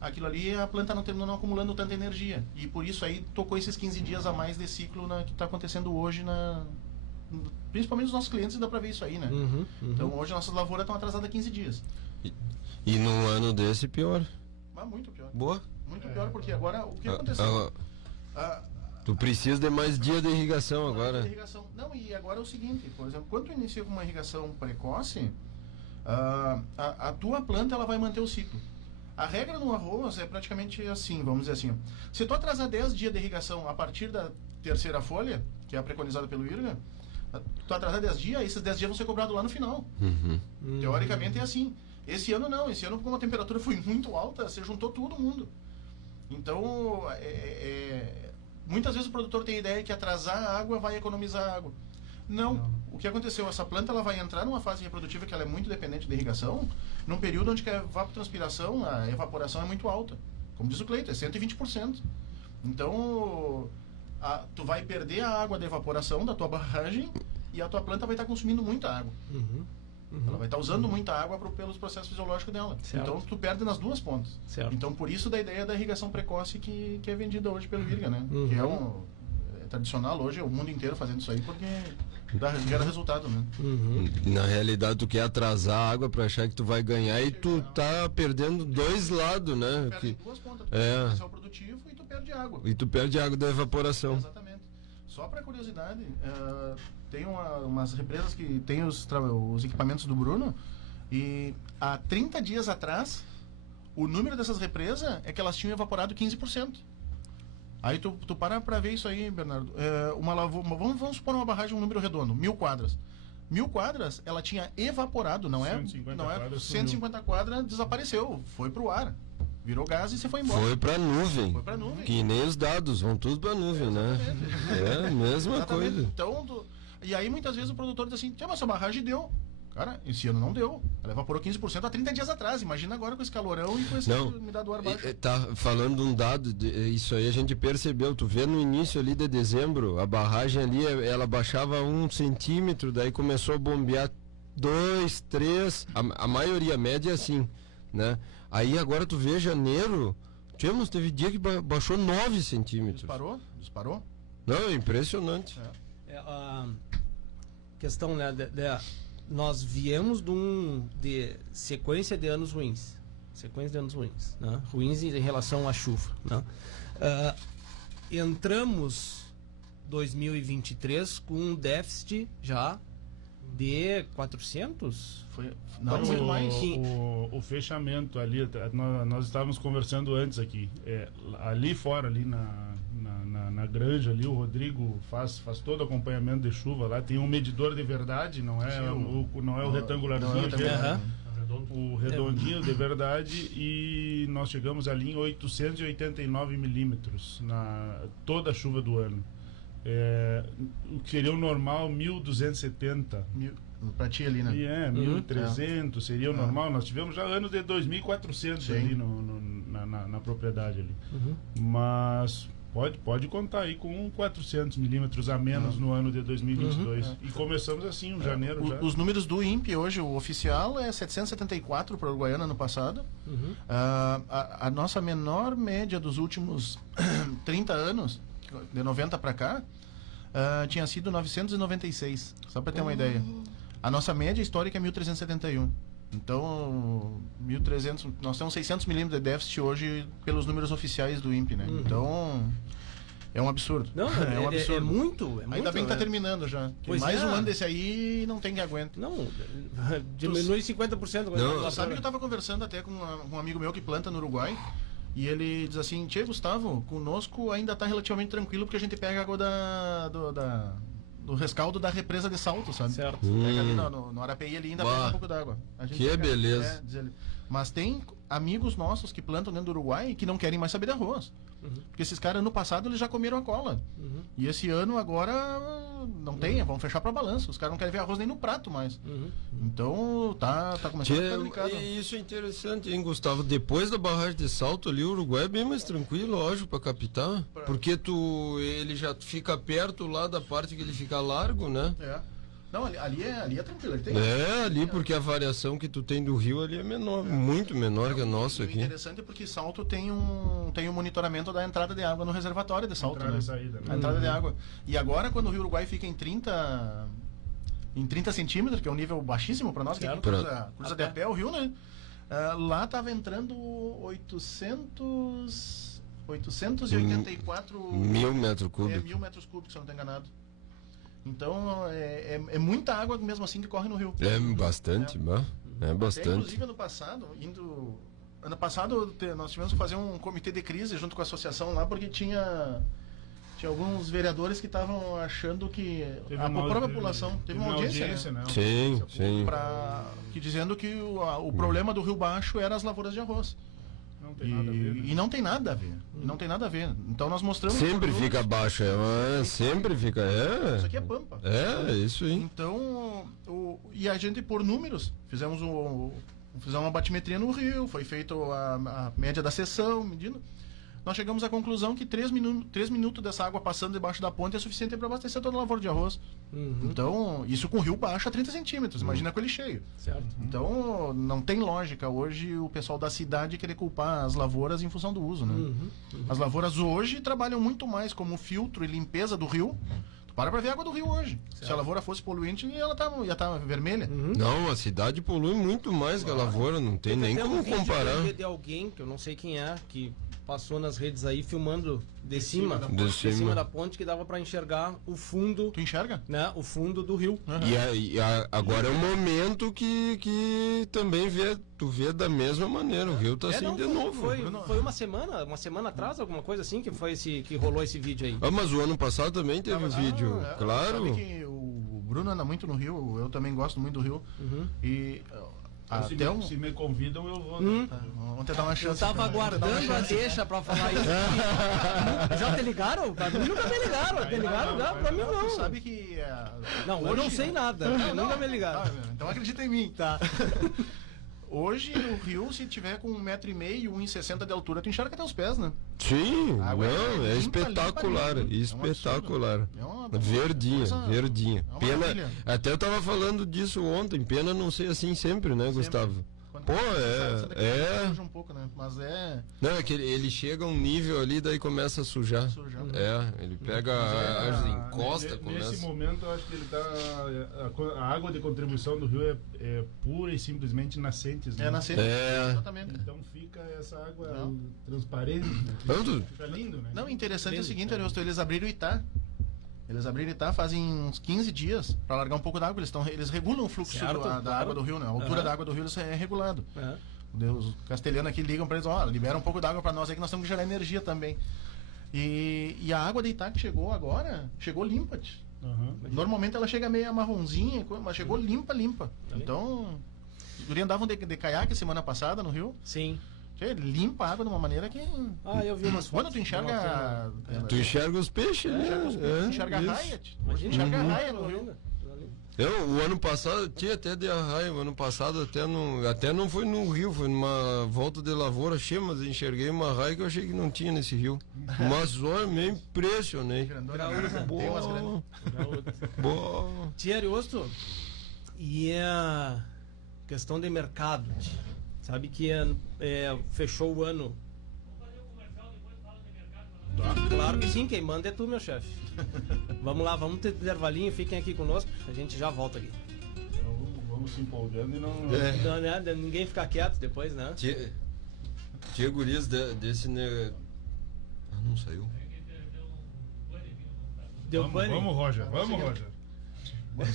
Aquilo ali a planta não terminou acumulando tanta energia. E por isso aí tocou esses 15 dias a mais de ciclo que está acontecendo hoje principalmente os nossos clientes, dá para ver isso aí, né? Então hoje nossas lavouras estão atrasadas 15 dias. E num ano desse, pior. Mas muito pior. Boa. Muito pior, porque agora, o que aconteceu? Tu precisa de mais dia de irrigação agora. Não, e agora é o seguinte, por exemplo, quando tu inicia com uma irrigação precoce, a tua planta ela vai manter o ciclo. A regra no arroz é praticamente assim, vamos dizer assim. Se tu atrasar 10 dias de irrigação a partir da 3ª folha, que é a preconizada pelo IRGA, tu atrasar 10 dias, esses 10 dias vão ser cobrados lá no final. Teoricamente é assim. Esse ano não, como a temperatura foi muito alta, você juntou todo mundo. Então, muitas vezes o produtor tem a ideia que atrasar a água vai economizar água. Não. O que aconteceu? Essa planta ela vai entrar numa fase reprodutiva que ela é muito dependente da irrigação, num período onde a evapotranspiração, a evaporação é muito alta. Como diz o Cleiton, é 120%. Então, tu vai perder a água da evaporação da tua barragem e a tua planta vai estar consumindo muita água. Ela vai estar usando muita água pelos processos fisiológicos dela. Certo. Então tu perde nas duas pontas. Certo. Então por isso da ideia da irrigação precoce que é vendida hoje pelo IRGA, né? Que é tradicional hoje, o mundo inteiro fazendo isso aí, porque gera resultado, né? Na realidade, tu quer atrasar a água pra achar que tu vai ganhar e tu tá perdendo dois lados, né? Tu perde duas pontas, tu perde o potencial produtivo e tu perde água. E tu perde água da evaporação. Exatamente. Só para curiosidade, tem umas represas que tem os equipamentos do Bruno, e há 30 dias atrás, o número dessas represas é que elas tinham evaporado 15%. Aí tu para ver isso aí, Bernardo. Vamos supor uma barragem, um número redondo, 1.000 quadras. 1.000 quadras, ela tinha evaporado, 150 quadras desapareceu, foi pro ar. Virou gás e você foi embora. Foi pra nuvem. Foi pra nuvem. Que nem os dados, vão tudo pra nuvem, né? É a mesma coisa. Então, e aí muitas vezes o produtor diz assim, mas a barragem deu. Cara, esse ano não deu. Ela evaporou 15% há 30 dias atrás. Imagina agora com esse calorão e com esse umidade do ar baixo. Tá falando um dado, isso aí a gente percebeu. Tu vê no início ali de dezembro, a barragem ali, ela baixava 1 centímetro, daí começou a bombear 2, 3, a maioria, a média é assim, né? Aí agora tu vê janeiro, teve dia que baixou 9 centímetros. Disparou? Não, é impressionante. A questão, né, nós viemos de sequência de anos ruins. Né? Ruins em relação à chuva. Né? Entramos 2023 com um déficit já de 400? Não, muito mais. O fechamento ali, nós estávamos conversando antes aqui. Ali fora, ali na granja ali, o Rodrigo faz todo o acompanhamento de chuva lá, tem um medidor de verdade, não é o retangularzinho, o redondinho de verdade, e nós chegamos ali em 889 milímetros toda a chuva do ano. O que seria o normal 1.270 pra ti ali, né? 1.300 seria o normal. Nós tivemos já anos de 2.400 ali na propriedade ali. Mas pode contar aí com 400 milímetros a menos no ano de 2022. E começamos assim, em janeiro já. Os números do INPE hoje, o oficial é 774 para o Uruguaiana no passado. A nossa menor média dos últimos 30 anos, de 90 para cá, tinha sido 996, só para ter uma ideia. A nossa média histórica é 1.371. Então, 1.300, nós temos 600 milímetros de déficit hoje pelos números oficiais do INPE, né? Então, é um absurdo. Não, é um absurdo. É muito. Ainda bem que tá terminando já. Mais um ano desse aí não tem que aguenta. Não, diminui 50%. Não, sabe que eu tava conversando até com um amigo meu que planta no Uruguai, e ele diz assim, Tchê, Gustavo, conosco ainda tá relativamente tranquilo porque a gente pega água do rescaldo da represa de Salto, sabe? Certo. Pega ali no Arapeí ali ainda pega um pouco d'água. Que beleza. Mas tem amigos nossos que plantam dentro do Uruguai que não querem mais saber de arroz. Porque esses caras, no passado, eles já comeram a cola. E esse ano, agora, não tem, vão fechar para balanço. Os caras não querem ver arroz nem no prato mais. Então, tá começando a ficar delicado. E isso é interessante, hein, Gustavo? Depois da barragem de Salto ali, o Uruguai é bem mais tranquilo, lógico, para captar. Porque ele já fica perto lá da parte que ele fica largo, né? Não, ali é tranquilo. Ali porque a variação que tu tem do rio ali é menor, muito menor que a nossa aqui. O interessante é porque Salto tem um monitoramento da entrada de água no reservatório de Salto, né? A entrada de água. E agora, quando o Rio Uruguai fica em 30 centímetros, que é um nível baixíssimo para nós, que aqui cruza de a pé o rio, né? Lá tava entrando 884 mil metros cúbicos. 1.000 metros cúbicos, se eu não estou enganado. Então, é muita água mesmo assim que corre no rio. É bastante, é bastante. Até, inclusive, ano passado, nós tivemos que fazer um comitê de crise junto com a associação lá, porque tinha alguns vereadores que estavam achando que a própria população teve uma audiência, né? Sim. Dizendo que o problema do Rio Baixo era as lavouras de arroz. E não tem nada a ver. Não tem nada a ver. Então nós mostramos. Sempre fica baixo, sempre fica. Isso aqui é pampa. Isso aí. Então, e a gente, por números, fizemos uma batimetria no rio, foi feito a média da seção, medindo. nós chegamos à conclusão que 3 minutos dessa água passando debaixo da ponte é suficiente para abastecer toda a lavoura de arroz. Então, isso com o rio baixo a 30 centímetros, imagina com ele cheio. Certo. Então, não tem lógica hoje o pessoal da cidade querer culpar as lavouras em função do uso, né? As lavouras hoje trabalham muito mais como filtro e limpeza do rio. Para ver a água do rio hoje. Certo. Se a lavoura fosse poluente, ela ia estar vermelha. Não, a cidade polui muito mais que a lavoura, não tem nem como comparar. De alguém, que eu não sei quem é, que passou nas redes aí filmando de cima da ponte, que dava para enxergar o fundo. Tu enxerga? Né, o fundo do rio. E agora é o momento que também tu vê da mesma maneira, o rio tá assim de novo. Foi uma semana atrás, alguma coisa assim, que rolou esse vídeo aí. Mas o ano passado também teve vídeo, claro. Sabe que o Bruno anda muito no rio, eu também gosto muito do rio. E... Se me convidam, eu vou. Tá. Vamos tentar uma chance. Eu tava aguardando a deixa pra falar isso. Já te ligaram? Pra mim nunca me ligaram. Te ligaram? Não, pra mim não. Tu sabe que... Não, eu não sei nada. Nunca me ligaram. Então acredita em mim. Tá. Hoje, no rio, se tiver com 1,5 m e 1,60 m de altura, tu enxerga até os pés, né? Sim, é espetacular. Espetacular. Verdinha. Pena, até eu tava falando disso ontem. Pena não ser assim sempre, né, Gustavo? Pô, um pouco, né? Mas Não, é que ele chega a um nível ali, daí começa a sujar. Ele pega encosta, começa. Nesse momento, eu acho que ele tá. A água de contribuição do rio é pura e simplesmente nascentes, né? Nascente. Exatamente. Então fica essa água transparente. Né? Fica lindo, né? Não, interessante é o seguinte, Ariosto, eles abriram o Itá. Fazem uns 15 dias para largar um pouco d'água. Eles regulam o fluxo da água do rio, né? A altura da água do rio é regulado. Os castelhanos aqui ligam para eles, libera um pouco d'água para nós aí que nós temos que gerar energia também. E a água de Itá que chegou agora, chegou limpa. Normalmente ela chega meio marronzinha, mas chegou limpa. Então, os guri andavam de caiaque semana passada no rio. Sim. Limpa a água de uma maneira que... eu vi umas fotos. Quando tu enxerga... Tu enxerga os peixes, né? Tu enxerga a raia. Enxerga a raia no rio. O ano passado tinha até de arraia. O ano passado até não foi no rio, foi numa volta de lavoura cheia, mas eu enxerguei uma raia que eu achei que não tinha nesse rio. Mas olha, me impressionei. Boa. Tia Ariosto, e a questão de mercado, sabe que fechou o ano. Claro que sim, quem manda é tu, meu chefe. Vamos lá, vamos ter intervalinho, fiquem aqui conosco, a gente já volta aqui. Vamos se empolgando e não... Ninguém ficar quieto depois, né? Tinha gurias desse... não saiu. Vamos, Roger.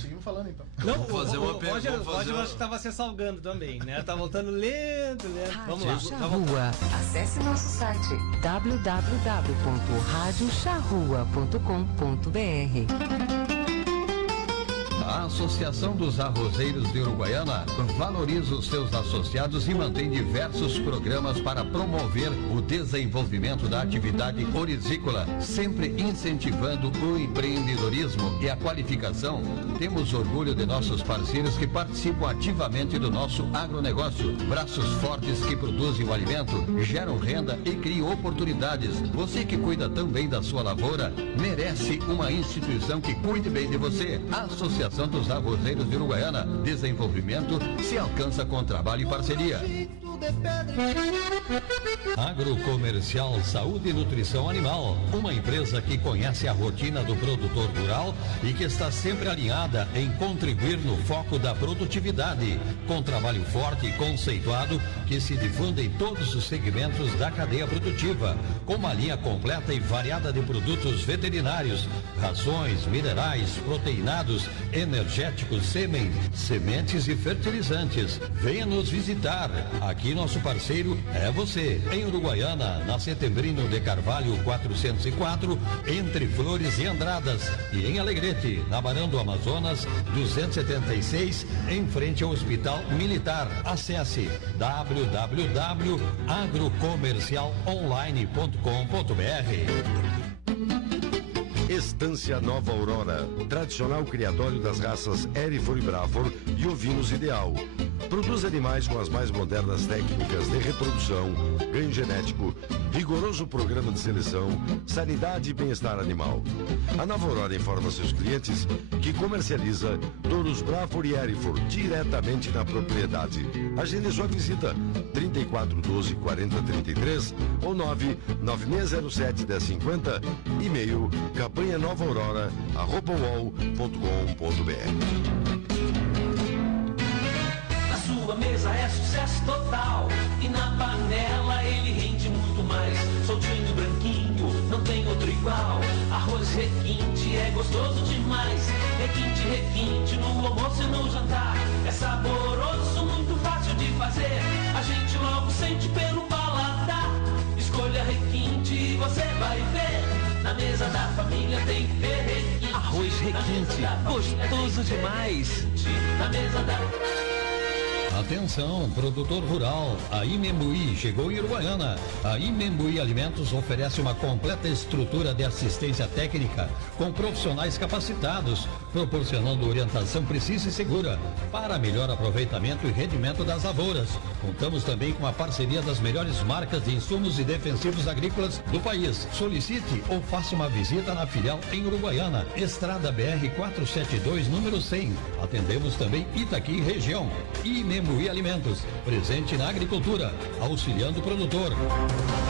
Seguimos falando então. Não, o Roger acho que estava se salgando também, né? Tá voltando lento. Vamos lá. Charrua. Acesse nosso site www.radiocharrua.com.br. A Associação dos Arrozeiros de Uruguaiana valoriza os seus associados e mantém diversos programas para promover o desenvolvimento da atividade orizícola, sempre incentivando o empreendedorismo e a qualificação. Temos orgulho de nossos parceiros que participam ativamente do nosso agronegócio. Braços fortes que produzem o alimento, geram renda e criam oportunidades. Você que cuida também da sua lavoura, merece uma instituição que cuide bem de você. A Associação dos Arrozeiros de Uruguaiana. Desenvolvimento se alcança com trabalho e parceria. Agrocomercial Saúde e Nutrição Animal, uma empresa que conhece a rotina do produtor rural e que está sempre alinhada em contribuir no foco da produtividade, com trabalho forte e conceituado que se difunde em todos os segmentos da cadeia produtiva, com uma linha completa e variada de produtos veterinários, rações, minerais, proteinados, energéticos, sementes e fertilizantes. Venha nos visitar. Aqui nosso parceiro é você. Em Uruguaiana, na Setembrino de Carvalho 404, entre Flores e Andradas. E em Alegrete, na Barão do Amazonas 276, em frente ao Hospital Militar. Acesse www.agrocomercialonline.com.br. Estância Nova Aurora, tradicional criatório das raças Hereford e Braford e ovinos Ideal. Produz animais com as mais modernas técnicas de reprodução, ganho genético, rigoroso programa de seleção, sanidade e bem-estar animal. A Nova Aurora informa seus clientes que comercializa touros Braford e Hereford diretamente na propriedade. Agende sua visita 3412 4033 ou 99607 1050, e-mail campanhanovaAurora@uol.com.br. Na sua mesa é sucesso total e na panela ele rende muito mais. Soltinho e branquinho, não tem outro igual. Arroz requinte é gostoso demais. Requinte, requinte no almoço e no jantar. É saboroso, muito fácil de fazer. A gente logo sente pelo paladar. Escolha requinte e você vai ver. Na mesa da família tem que ter requinte. Arroz requinte, gostoso demais. Na mesa da... Atenção, produtor rural, a Imembuí chegou em Uruguaiana. A Imembuí Alimentos oferece uma completa estrutura de assistência técnica com profissionais capacitados, proporcionando orientação precisa e segura para melhor aproveitamento e rendimento das lavouras. Contamos também com a parceria das melhores marcas de insumos e defensivos agrícolas do país. Solicite ou faça uma visita na filial em Uruguaiana, Estrada BR 472, número 100. Atendemos também Itaqui região. Imembuí Alimentos, presente na agricultura, auxiliando o produtor.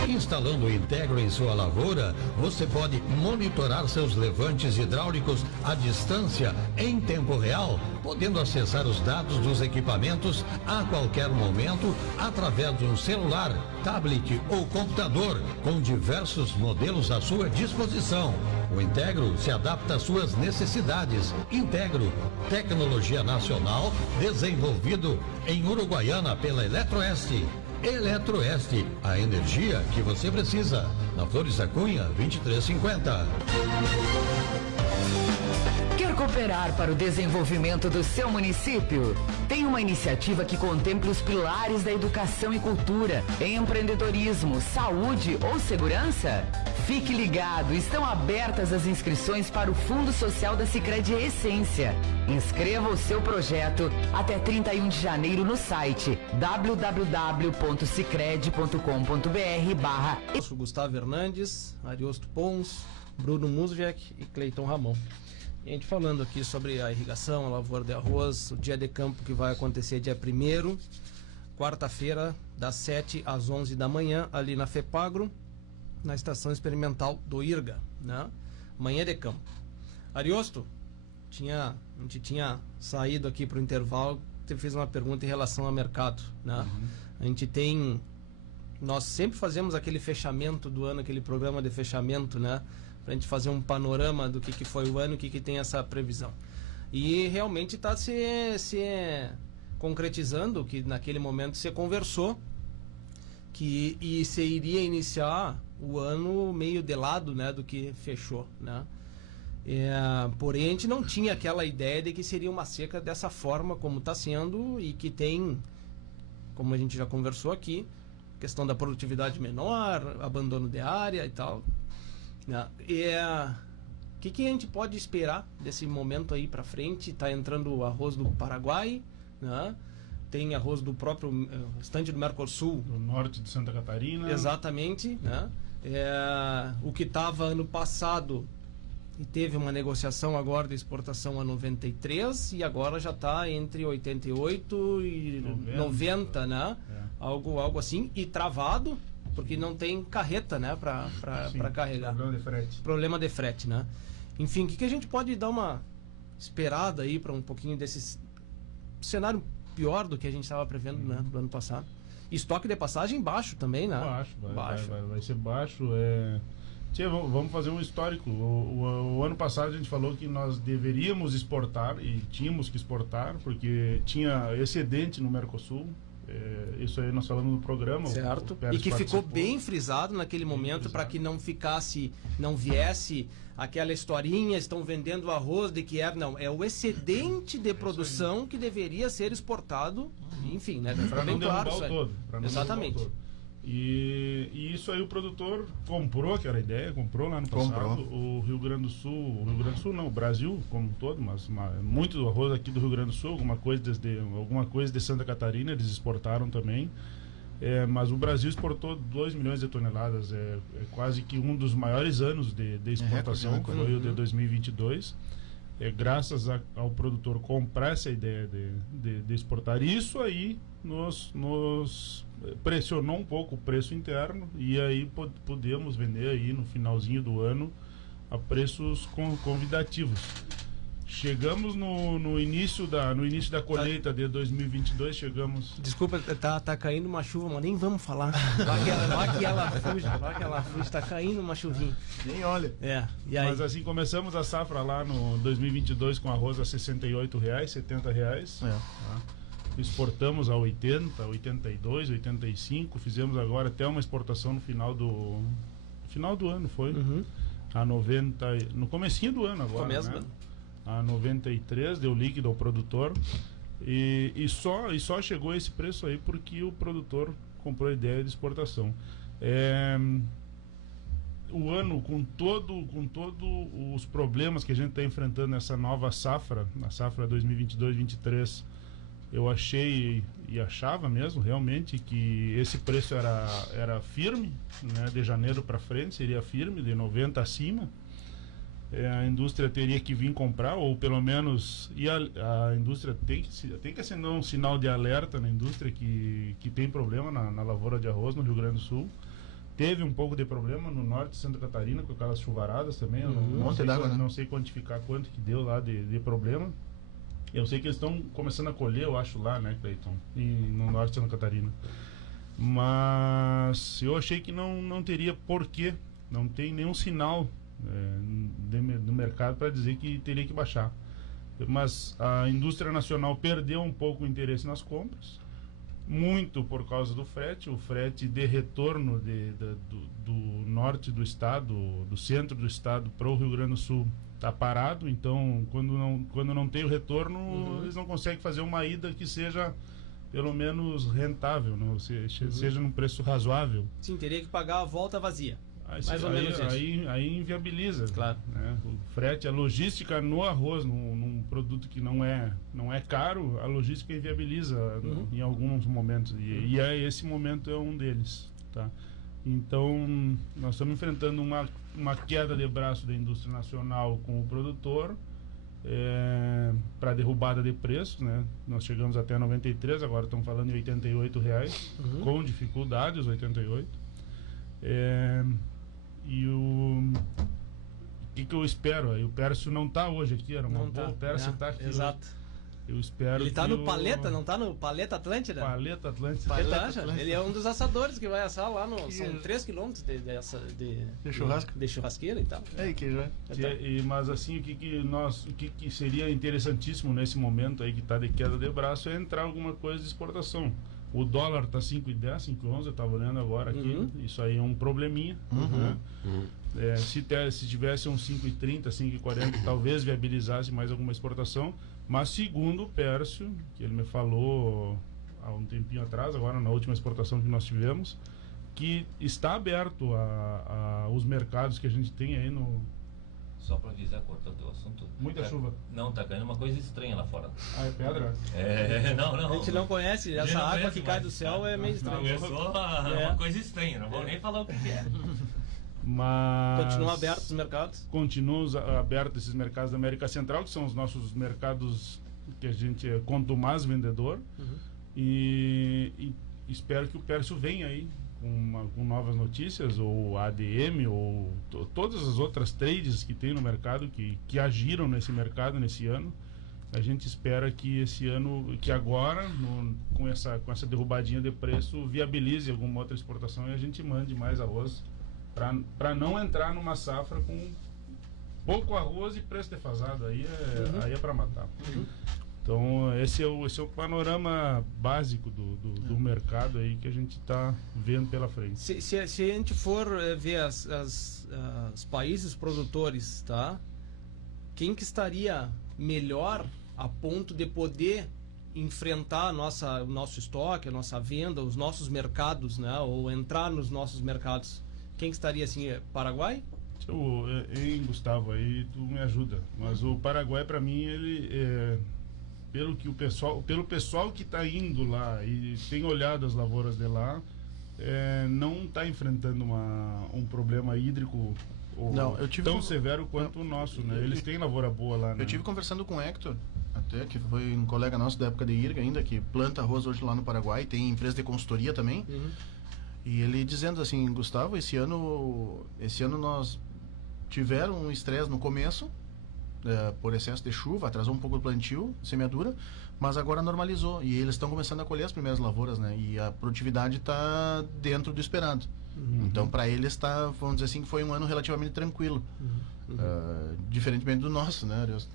Instalando o Integro em sua lavoura, você pode monitorar seus levantes hidráulicos à distância, em tempo real, podendo acessar os dados dos equipamentos a qualquer momento através de um celular, tablet ou computador, com diversos modelos à sua disposição. O Integro se adapta às suas necessidades. Integro, tecnologia nacional, desenvolvido em Uruguaiana pela Eletroeste. Eletroeste, a energia que você precisa. Na Flores da Cunha, 2350. Quer cooperar para o desenvolvimento do seu município? Tem uma iniciativa que contempla os pilares da educação e cultura, empreendedorismo, saúde ou segurança? Fique ligado, estão abertas as inscrições para o Fundo Social da Sicredi Essência. Inscreva o seu projeto até 31 de janeiro no site www.sicredi.com.br/. Gustavo Hernandes, Ariosto Pons, Bruno Musvec e Cleiton Ramon. E a gente falando aqui sobre a irrigação, a lavoura de arroz, o dia de campo que vai acontecer dia 1º, quarta-feira, das 7 às 11 da manhã, ali na FEPAGRO, na estação experimental do IRGA, né? Manhã de campo. Ariosto, a gente tinha saído aqui para o intervalo, você fez uma pergunta em relação ao mercado, né? A gente tem... Nós sempre fazemos aquele fechamento do ano, aquele programa de fechamento, né? Pra gente fazer um panorama do que foi o ano, o que tem essa previsão. E realmente está se concretizando, que naquele momento você conversou, e você iria iniciar o ano meio de lado, né, do que fechou, né? Porém, a gente não tinha aquela ideia de que seria uma seca dessa forma como está sendo e que tem, como a gente já conversou aqui, questão da produtividade menor, abandono de área e tal. O que a gente pode esperar desse momento aí para frente? Está entrando o arroz do Paraguai, né? Tem arroz do próprio estande do Mercosul, do norte de Santa Catarina. Exatamente, né? O que estava ano passado e teve uma negociação agora de exportação a 93 e agora já está entre 88 e 90, né? Algo assim, e travado porque não tem carreta, né, para carregar. Problema de frete, né? Enfim, o que a gente pode dar uma esperada aí para um pouquinho desse cenário pior do que a gente estava prevendo, né, do ano passado? Estoque de passagem baixo também, né? Baixo. Vai ser baixo. Vamos fazer um histórico. O ano passado a gente falou que nós deveríamos exportar e tínhamos que exportar porque tinha excedente no Mercosul. Isso aí nós falamos no programa. Certo. E que ficou bem frisado naquele momento para que não viesse aquela historinha, estão vendendo arroz de que não, é o excedente de produção que deveria ser exportado, enfim, né? Para não derrubar o todo. Exatamente. E isso aí o produtor comprou aquela ideia, comprou lá no passado. O Rio Grande do Sul não, o Brasil como um todo, mas muito do arroz aqui do Rio Grande do Sul, alguma coisa de Santa Catarina eles exportaram também. Mas o Brasil exportou 2 milhões de toneladas, é quase que um dos maiores anos de exportação, foi o de 2022. Graças ao produtor comprar essa ideia de exportar. Isso aí nos pressionou um pouco o preço interno, e aí podemos vender aí no finalzinho do ano a preços convidativos. Chegamos no início da colheita de 2022, chegamos... Desculpa, tá caindo uma chuva, mas nem vamos falar. Lá que ela fuge, tá caindo uma chuvinha. Nem olha. E aí? Mas assim, começamos a safra lá no 2022 com arroz a R$68, R$70. Tá? Exportamos a 80, 82, 85, fizemos agora até uma exportação no final do ano, foi? A 90, no comecinho do ano agora, né? A 93 deu líquido ao produtor, e só chegou esse preço aí porque o produtor comprou a ideia de exportação. O ano, com todo os problemas que a gente está enfrentando nessa nova safra, na safra 2022-23, eu achei e achava mesmo realmente que esse preço era firme, né? De janeiro para frente seria firme, de 90 acima. A indústria teria que vir comprar, ou pelo menos a indústria tem que acender um sinal de alerta na indústria que tem problema na lavoura de arroz no Rio Grande do Sul. Teve um pouco de problema no norte de Santa Catarina com aquelas chuvaradas também. Eu não sei quantificar quanto que deu lá de problema. Eu sei que eles estão começando a colher, eu acho, lá, né, Cleiton, no norte de Santa Catarina. Mas eu achei que não teria porquê, não tem nenhum sinal no mercado para dizer que teria que baixar. Mas a indústria nacional perdeu um pouco o interesse nas compras, muito por causa do frete. O frete de retorno do norte do estado, do centro do estado para o Rio Grande do Sul está parado. Então quando não tem o retorno, eles não conseguem fazer uma ida que seja pelo menos rentável, né? Ou seja num preço razoável. Sim, teria que pagar a volta vazia. Mais ou menos isso. Aí inviabiliza. Claro. Né? O frete, a logística no arroz, num produto que não é caro, a logística inviabiliza em alguns momentos. E esse momento é um deles. Tá? Então, nós estamos enfrentando uma queda de braço da indústria nacional com o produtor para derrubada de preços. Né? Nós chegamos até 93, agora estamos falando em R$88, com dificuldade os 88. E o que eu espero? O Pércio não está hoje aqui, era uma boa. O Pércio está aqui. Exato. Hoje. Eu espero. Ele está no Paleta, não está no Paleta Atlântida? Paleta Atlântida. Ele é um dos assadores que vai assar lá no. São 3 quilômetros de churrasco. De churrasqueira e tal. Que já. Mas assim, o que seria interessantíssimo nesse momento aí que está de queda de braço é entrar alguma coisa de exportação. O dólar está 5,10, 5,11, eu estava olhando agora aqui. Isso aí é um probleminha. Né? Se tivesse uns 5,30, 5,40, talvez viabilizasse mais alguma exportação. Mas segundo o Pércio, que ele me falou há um tempinho atrás, agora na última exportação que nós tivemos, que está aberto os mercados que a gente tem aí no... Só para avisar, cortando o assunto. Muita chuva. Não, tá caindo uma coisa estranha lá fora. É pedra? Não. A gente não conhece, essa água que cai do céu é meio estranha. É só uma coisa estranha, não vou nem falar o que é. Mas continuam abertos os mercados? Continuam abertos esses mercados da América Central, que são os nossos mercados que a gente é contumaz vendedor. E espero que o Pércio venha aí com novas notícias, ou ADM, ou todas as outras trades que tem no mercado, que agiram nesse mercado nesse ano. A gente espera que esse ano, que agora, com essa derrubadinha de preço, viabilize alguma outra exportação e a gente mande mais arroz, para não entrar numa safra com pouco arroz e preço defasado. Aí é para matar. Então esse é o panorama básico do mercado aí que a gente está vendo pela frente. Se a gente for ver os países produtores, tá? Quem que estaria melhor a ponto de poder enfrentar o nosso estoque, a nossa venda, os nossos mercados, né? Ou entrar nos nossos mercados? Quem que estaria assim? Paraguai? Gustavo, aí tu me ajuda. Mas o Paraguai, para mim, ele pelo pessoal que está indo lá e tem olhado as lavouras de lá, não está enfrentando um problema hídrico tão severo quanto o nosso, né? Eles têm lavoura boa lá, né? Eu tive conversando com o Hector, até, que foi um colega nosso da época de IRGA ainda, que planta arroz hoje lá no Paraguai, tem empresa de consultoria também. E ele dizendo assim, Gustavo, esse ano nós tivemos um estresse no começo, por excesso de chuva, atrasou um pouco o plantio, semeadura, mas agora normalizou e eles estão começando a colher as primeiras lavouras, né? E a produtividade está dentro do esperado. Então, para eles vamos dizer assim, que foi um ano relativamente tranquilo. Diferentemente do nosso, né, Arius?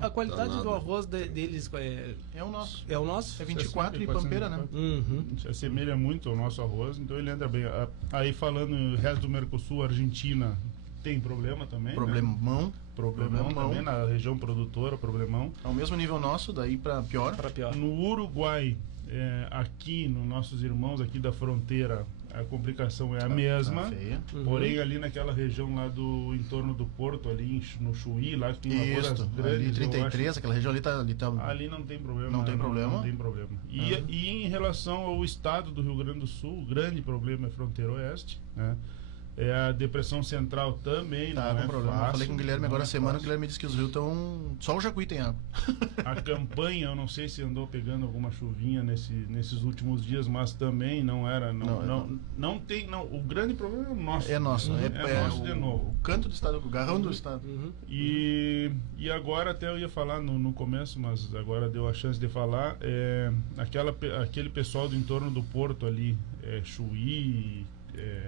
A qualidade do arroz deles é o nosso. É o nosso? É 24 e Pampeira, né? Se assemelha muito ao nosso arroz, então ele entra bem. Aí falando no resto do Mercosul, Argentina tem problema também. Problemão. Né? Problemão também na região produtora, problemão. Ao mesmo nível nosso, daí para pior. No Uruguai, aqui, nos nossos irmãos aqui da fronteira, a complicação é a mesma, porém ali naquela região lá do entorno do porto, ali no Chuí, lá que tem lavouras grandes, ali 33, aquela região ali tá... Ali não tem problema. Não tem problema. Não tem problema. E em relação ao estado do Rio Grande do Sul, o grande problema é a fronteira oeste, né? A depressão central também não é problema. Fácil, eu falei com o Guilherme agora semana, o Guilherme disse que os rios estão... Só o Jacuí tem água. A campanha, eu não sei se andou pegando alguma chuvinha nesses últimos dias, mas também não era... Não tem... O grande problema é nosso. É nosso. É nosso de novo. O canto do estado, o garrão do estado. E agora até eu ia falar no começo, mas agora deu a chance de falar, aquele pessoal do entorno do porto ali, Chuí...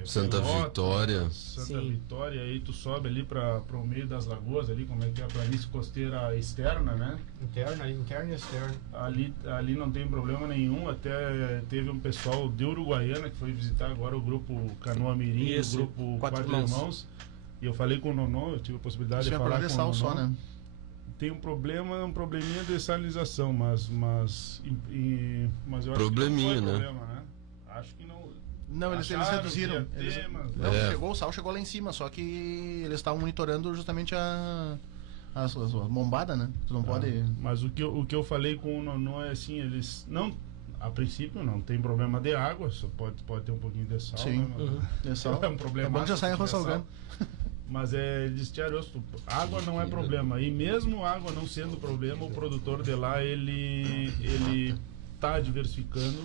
Santa Vitória. Santa Vitória, aí tu sobe ali para o meio das lagoas ali, como é que é a planície costeira externa, né? Interna e externa. Ali não tem problema nenhum, até teve um pessoal de Uruguaiana que foi visitar agora o grupo Canoa Mirim, o grupo Quatro Irmãos. E eu falei com o Nonô, eu tive a possibilidade de falar com o Nonô. Só, né? Tem um probleminha de salinização, mas eu acho que não foi problema, né? Acho que não. Não, eles reduziram. O sal chegou lá em cima, só que eles estavam monitorando justamente a bombada, né? Tu não pode... Mas o que eu falei com o Nonô é assim, eles não... A princípio não tem problema de água, só pode ter um pouquinho de sal. Sim, né? Sal. É um problema. É bom que já sai arroz salgado. Mas eles disseram, água não é problema. E mesmo água não sendo problema, o produtor de lá, ele tá diversificando.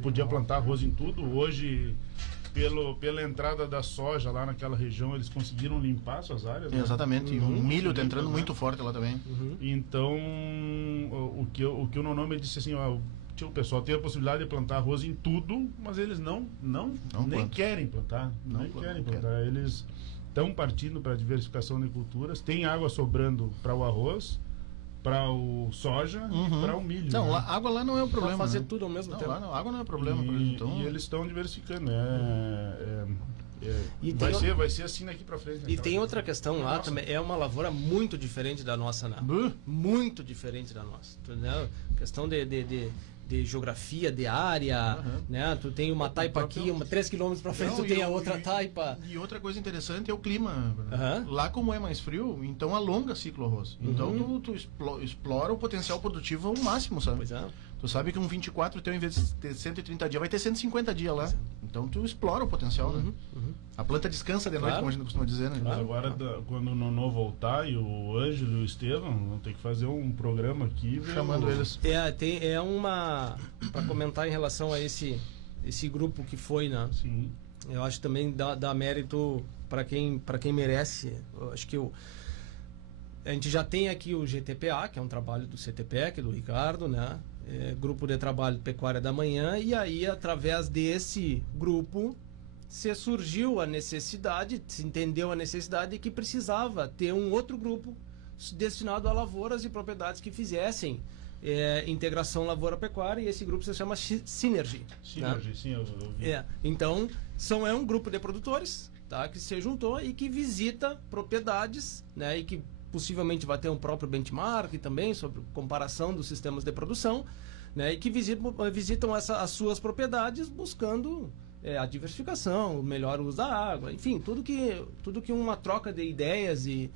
Podia plantar arroz em tudo. Hoje, pela entrada da soja lá naquela região, eles conseguiram limpar suas áreas. Exatamente. E o milho está entrando muito forte lá também. Então, o que o Nonô me disse assim, o pessoal tem a possibilidade de plantar arroz em tudo, mas eles nem querem plantar. Eles estão partindo para a diversificação de culturas. Tem água sobrando para o arroz, para o soja e para o milho. Não, água lá não é o problema. Fazer tudo ao mesmo tempo. Lá água não é o problema. E eles estão diversificando. Vai ser assim daqui para frente. E tem outra questão lá também. É uma lavoura muito diferente da nossa, né? Muito diferente da nossa. Entendeu? Questão de geografia, de área, né? Tu tem uma taipa aqui, 3 km para frente tu tem a outra taipa. E outra coisa interessante é o clima. Lá como é mais frio, então alonga ciclo arroz. Então tu explora o potencial produtivo ao máximo, sabe? Pois é. Tu sabe que um 24 teu, em vez de ter 130 dias, vai ter 150 dias lá. Então tu explora o potencial, né? A planta descansa de noite, como a gente costuma dizer, né? Mas agora, quando o Nonô voltar e o Ângelo e o Estevam, vão ter que fazer um programa aqui. Chamando eles. Para comentar em relação a esse grupo que foi, né? Sim. Eu acho que também dá mérito para quem merece. Eu acho que a gente já tem aqui o GTPA, que é um trabalho do CTPEC, do Ricardo, né? Grupo de Trabalho Pecuária da Manhã, e aí através desse grupo se surgiu a necessidade, se entendeu a necessidade de que precisava ter um outro grupo destinado a lavouras e propriedades que fizessem integração lavoura-pecuária, e esse grupo se chama Synergy. Synergy, né? Sim, eu vi. Então, é um grupo de produtores, tá, que se juntou e que visita propriedades, né, e que possivelmente vai ter um próprio benchmark também sobre comparação dos sistemas de produção, né, e que visitam as suas propriedades buscando a diversificação, o melhor uso da água, enfim, tudo que uma troca de ideias e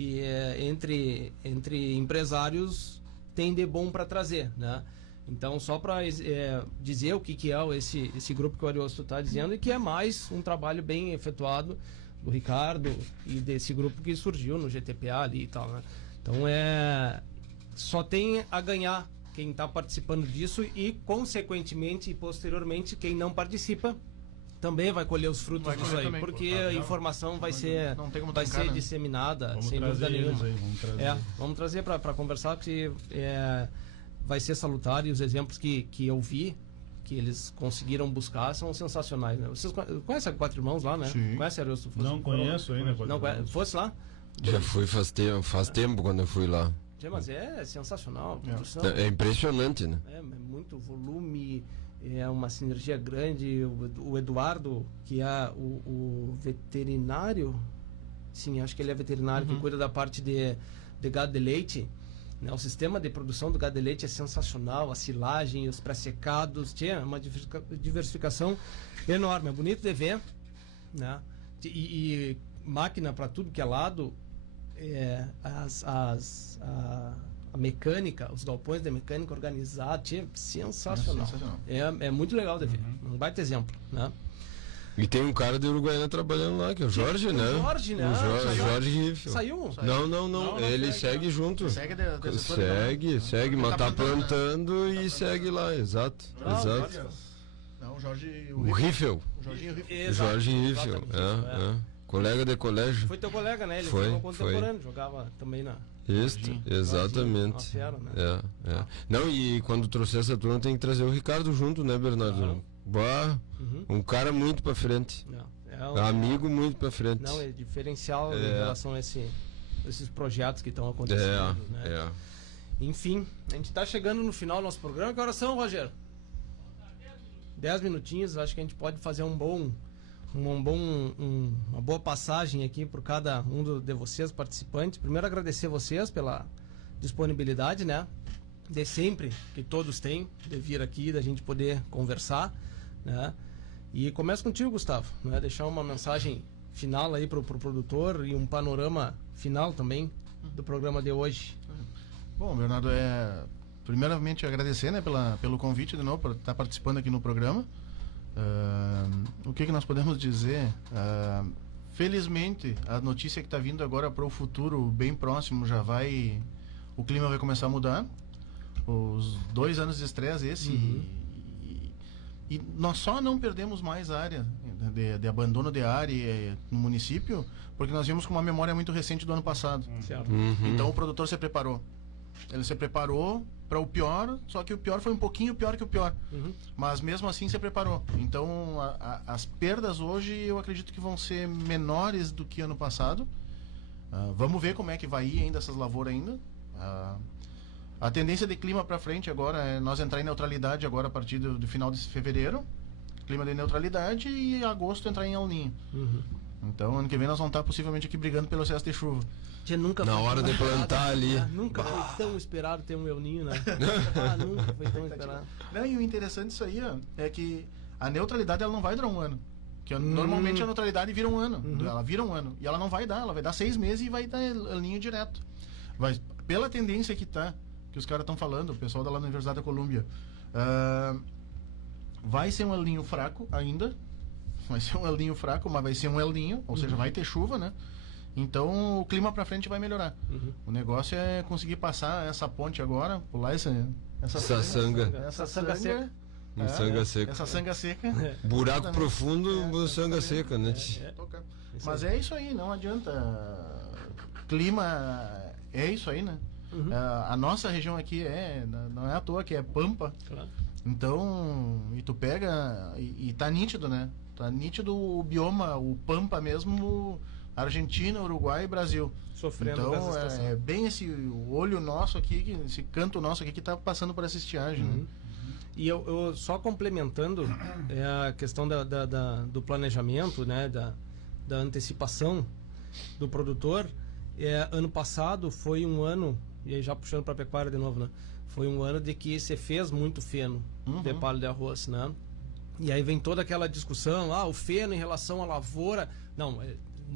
e entre empresários tem de bom para trazer, né? Então, só para dizer o que é esse grupo que o Ariosto está dizendo, e que é mais um trabalho bem efetuado do Ricardo e desse grupo que surgiu no GTPA ali e tal, né? Então, só tem a ganhar quem está participando disso e, consequentemente e posteriormente, quem não participa também vai colher os frutos disso aí, também, porque a informação vai ser disseminada sem dúvida nenhuma. Vamos trazer para conversar, que vai ser salutar, e os exemplos que eu vi, que eles conseguiram buscar, são sensacionais, né? Vocês conhecem a Quatro Irmãos lá, né? Sim. Conhece, Ariosto? Não conheço ainda. Não, fosse lá? Já fui faz tempo quando eu fui lá. Mas é sensacional. É impressionante, né? É muito volume, é uma sinergia grande. O Eduardo, que é o veterinário, sim, acho que ele é veterinário, que cuida da parte de gado de leite, né? O sistema de produção do gado de leite é sensacional, a silagem, os pré-secados, tinha uma diversificação enorme, é bonito de ver, né? E máquina para tudo que é lado, a mecânica, os galpões de mecânica organizados, sensacional. É muito legal de ver, um baita exemplo, né? E tem um cara de Uruguaiana trabalhando lá, que é o Jorge, né? O Jorge, né? O Jorge Riffel. Saiu? Não. Ele segue junto. Segue, mas tá plantando e segue lá, exato. Não, o Jorge... O Riffel. O Jorge Riffel, colega de colégio. Foi teu colega, né? Ele foi contemporâneo, jogava também na... Isso, exatamente. Fera, né? Não, e quando trouxer essa turma tem que trazer o Ricardo junto, né, Bernardo? Um cara muito pra frente. Amigo muito pra frente. Não, é diferencial em relação a esses projetos que estão acontecendo, né? Enfim, a gente tá chegando no final do nosso programa. Que horas são, Rogério? 10 minutinhos, acho que a gente pode fazer uma boa passagem aqui por cada um de vocês participantes. Primeiro, agradecer vocês pela disponibilidade, né? De sempre, que todos têm, de vir aqui, da gente poder conversar, né? E começo contigo, Gustavo, né? Deixar uma mensagem final aí pro produtor e um panorama final também do programa de hoje. Bom, Bernardo, primeiramente agradecer, né, pelo convite de novo, por estar participando aqui no programa. O que nós podemos dizer? Felizmente, a notícia que está vindo agora para o futuro bem próximo o clima vai começar a mudar. Os 2 anos de estresse e nós só não perdemos mais área de abandono de área no município porque nós vimos com uma memória muito recente do ano passado. Então o produtor se preparou. Ele se preparou para o pior, só que o pior foi um pouquinho pior que o pior. Mas mesmo assim se preparou. Então as perdas hoje eu acredito que vão ser menores do que ano passado. Vamos ver como é que vai ir ainda essas lavouras ainda. A tendência de clima para frente agora é nós entrar em neutralidade agora a partir do final de fevereiro. Clima de neutralidade, e agosto entrar em El Niño. Então ano que vem nós vamos estar possivelmente aqui brigando pelo excesso de chuva. Na hora de plantar ali. Nunca foi tão esperado ter um El Niño, né? Nunca foi tão esperado. Não, e o interessante disso aí é que a neutralidade ela não vai durar um ano. Que normalmente a neutralidade vira um ano. Ela vira um ano. E ela não vai dar, ela vai dar 6 meses e vai dar El Niño direto. Pela tendência que os caras estão falando, o pessoal da Universidade da Colômbia, vai ser um El Niño fraco ainda. Vai ser um El Niño fraco, mas vai ser um El Niño, ou seja, vai ter chuva, né? Então o clima pra frente vai melhorar. O negócio é conseguir passar essa ponte agora, pular essa sanga seca. Essa sanga seca. Buraco profundo, sanga seca, né? Mas é isso aí, não adianta. Clima é isso aí, né? A nossa região aqui não é à toa que é pampa. Então, e tu pega e tá nítido, né? Tá nítido o bioma, o pampa mesmo, Argentina, Uruguai e Brasil. Sofrendo então é bem esse olho nosso aqui, esse canto nosso aqui que tá passando por essa estiagem, né? E eu só complementando a questão do planejamento, né? Da antecipação do produtor. Ano passado foi um ano, e aí já puxando para a pecuária de novo, né? Foi um ano de que se fez muito feno de palho de arroz, né? E aí vem toda aquela discussão, o feno em relação à lavoura. Não,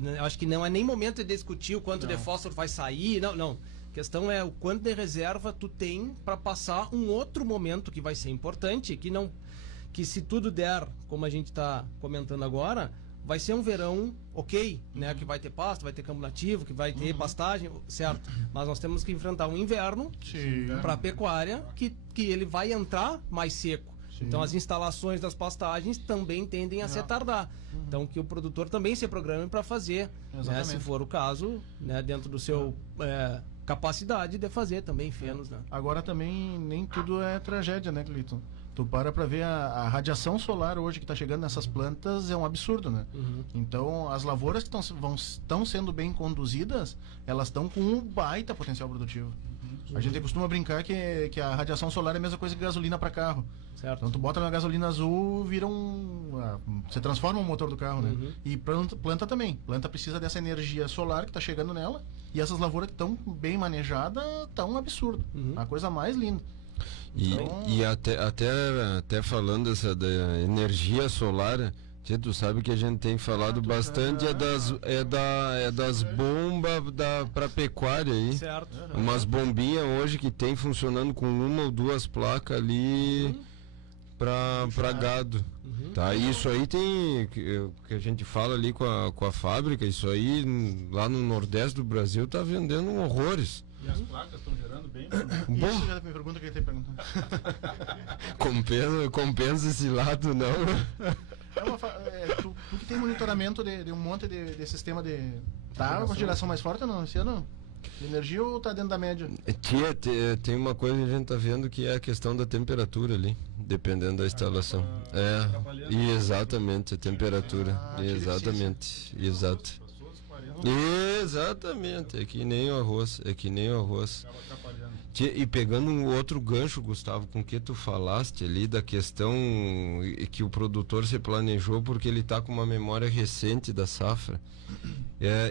Eu acho que não é nem momento de discutir o quanto de fósforo vai sair, não. A questão é o quanto de reserva tu tem para passar um outro momento que vai ser importante, que se tudo der, como a gente está comentando agora, vai ser um verão ok, né? Que vai ter pasto, vai ter campo nativo, que vai ter pastagem, certo? Mas nós temos que enfrentar um inverno para a pecuária que ele vai entrar mais seco. Sim. Então as instalações das pastagens também tendem a se tardar. Então que o produtor também se programe para fazer, né, se for o caso, né, dentro do seu capacidade de fazer também fenos, né? Agora também nem tudo é tragédia, né, Cleiton? Tu para ver a radiação solar hoje que está chegando nessas plantas é um absurdo, né? Então as lavouras que estão sendo bem conduzidas, elas estão com um baita potencial produtivo. A gente costuma brincar que a radiação solar é a mesma coisa que gasolina para carro. Certo. Então tu bota na gasolina azul, vira você transforma o motor do carro, né? E planta também. Planta precisa dessa energia solar que está chegando nela. E essas lavouras que estão bem manejadas, tá um absurdo. A coisa mais linda. E até falando da energia solar, tu sabe que a gente tem falado bastante das bombas para pecuária aí. Certo. Umas bombinhas hoje que tem funcionando com uma ou duas placas ali para gado. Tá, isso aí tem que a gente fala ali com a fábrica, isso aí lá no Nordeste do Brasil tá vendendo horrores. E as placas estão gerando bem? Isso já é a pergunta que ele tem perguntado. Compensa esse lado, não? Tu que tem monitoramento de um monte de sistema de... Tá uma geração mais forte ou não? Esse ano? De energia ou tá dentro da média? Tem uma coisa que a gente tá vendo que é a questão da temperatura ali, dependendo da instalação. Exatamente, a temperatura. Exatamente. É que nem o arroz. E pegando um outro gancho, Gustavo, com que tu falaste ali da questão que o produtor se planejou porque ele está com uma memória recente da safra.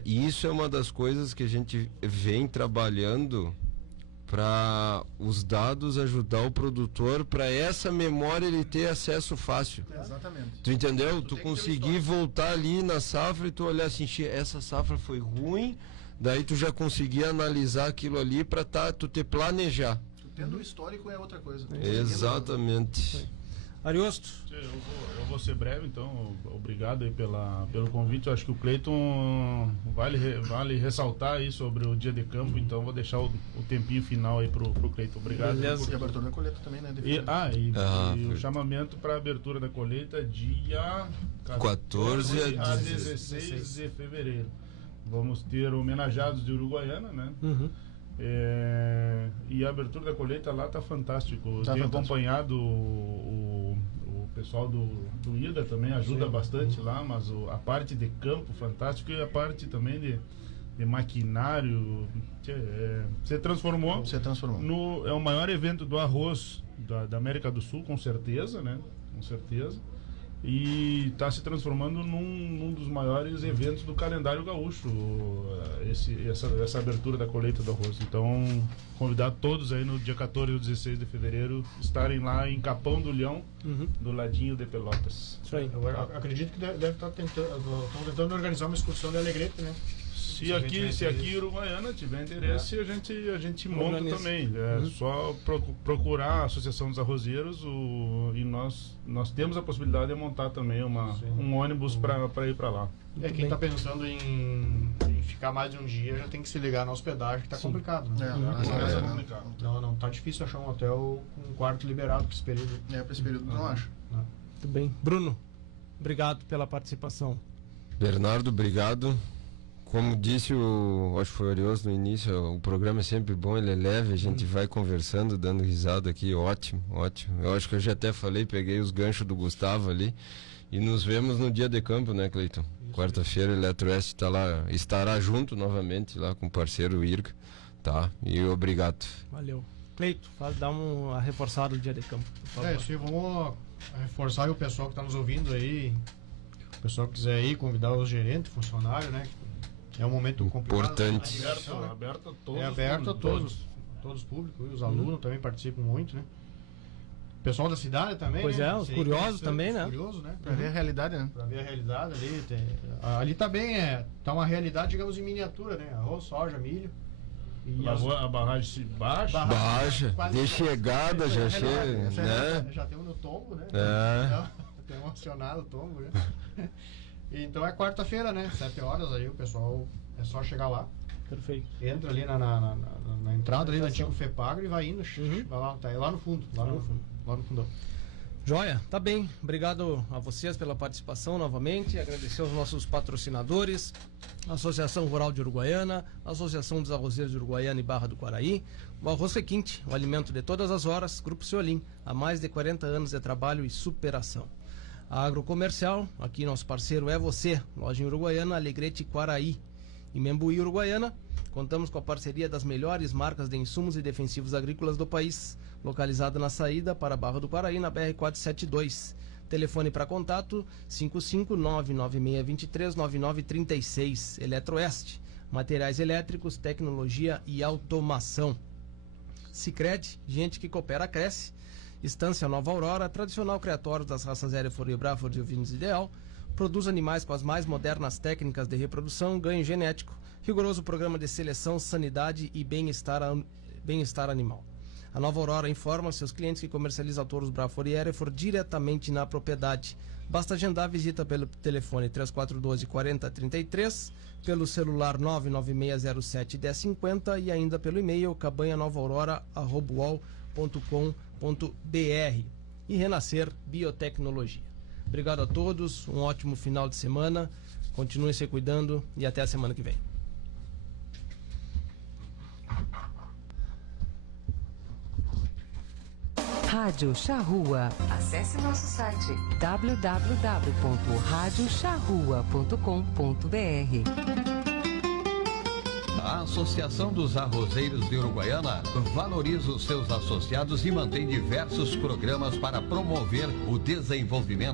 E isso é uma das coisas que a gente vem trabalhando para os dados ajudar o produtor para essa memória ele ter acesso fácil. Exatamente. Tu entendeu? Tu conseguir voltar ali na safra e tu olhar assim, essa safra foi ruim, daí tu já conseguir analisar aquilo ali para tu te planejar. Tu tendo o histórico é outra coisa. Exatamente. Ariosto. Eu vou ser breve, então. Obrigado aí pelo convite. Eu acho que o Cleiton vale ressaltar aí sobre o dia de campo, então vou deixar o tempinho final aí pro Cleiton. Obrigado. E a abertura da colheita também, né? E o chamamento para a abertura da colheita dia 14 a 16 de fevereiro. Vamos ter homenageados de Uruguaiana, né? E a abertura da colheita lá tá fantástico. Tenho acompanhado o pessoal do IDA também ajuda bastante lá, mas a parte de campo fantástico e a parte também de maquinário se transformou. É o maior evento do arroz da América do Sul, com certeza, né? Com certeza. E está se transformando num dos maiores eventos do calendário gaúcho, essa abertura da colheita do arroz. Então, convidar todos aí no dia 14 ou 16 de fevereiro estarem lá em Capão do Leão, do ladinho de Pelotas. Isso aí. Eu acredito que deve estar tentando organizar uma excursão de Alegrete, né? Se aqui Uruguaiana tiver interesse, a gente monta também. Só procurar a Associação dos Arrozeiros e nós temos a possibilidade de montar também um ônibus para ir para lá. Quem está pensando em ficar mais de um dia já tem que se ligar na hospedagem, que está complicado. Né? Não tá difícil achar um hotel com um quarto liberado para esse período. Para esse período não acho. Muito bem. Bruno, obrigado pela participação. Bernardo, obrigado. Como disse acho que foi o Arioso no início, o programa é sempre bom, ele é leve, a gente vai conversando, dando risada aqui, ótimo. Eu acho que eu já até falei, peguei os ganchos do Gustavo ali e nos vemos no dia de campo, né, Cleiton? Quarta-feira o Eletroeste estará junto novamente lá com o parceiro Irga, tá? E obrigado. Valeu. Cleiton, dá uma reforçada no dia de campo, por favor. Sim, vamos reforçar o pessoal que está nos ouvindo aí, o pessoal que quiser ir, convidar os gerentes, funcionários, né? É um momento complicado. Importante. Aberto a todos os públicos. Os alunos também participam muito, né? pessoal da cidade também. Pois né? é, os curiosos também, né? Curiosos, né? Pra ver a realidade, né? Pra ver a realidade ali. Ali também tá uma realidade, digamos, em miniatura, né? Arroz, soja, milho. E a barragem se baixa. Baixa, de chegada já chega, né? Já temos no tombo, né? É. Tem emocionado o tombo, né? Então é quarta-feira, né? 7 horas aí, o pessoal é só chegar lá. Perfeito. Entra ali na entrada ali do antigo FEPAGRE e vai indo. Vai lá, tá aí lá no fundo. Lá no fundão. Joia, tá bem. Obrigado a vocês pela participação novamente. Agradecer aos nossos patrocinadores, Associação Rural de Uruguaiana, Associação dos Arrozeiros de Uruguaiana e Barra do Quaraí, o Arroz Requinte, o alimento de todas as horas, Grupo Ciolim, há mais de 40 anos de trabalho e superação. A Agrocomercial, aqui nosso parceiro é você, loja em Uruguaiana, Alegrete Quaraí. Em Membuí, Uruguaiana, contamos com a parceria das melhores marcas de insumos e defensivos agrícolas do país, localizada na saída para Barra do Quaraí, na BR-472. Telefone para contato 55996239936. Eletroeste, materiais elétricos, tecnologia e automação. Sicredi, gente que coopera cresce. Estância Nova Aurora, tradicional criatório das raças Hereford e Braford e ovinos Ideal. Produz animais com as mais modernas técnicas de reprodução, ganho genético, rigoroso programa de seleção, sanidade e bem-estar animal. A Nova Aurora informa seus clientes que comercializa touros Braford e Hereford diretamente na propriedade. Basta agendar a visita pelo telefone 3412-4033, pelo celular 99607-1050 e ainda pelo e-mail cabanhanovaurora@uol.com.br. E Renascer Biotecnologia. Obrigado a todos, um ótimo final de semana, continuem se cuidando e até a semana que vem. Rádio Charrua. Acesse nosso site www.radiocharrua.com.br. A Associação dos Arrozeiros de Uruguaiana valoriza os seus associados e mantém diversos programas para promover o desenvolvimento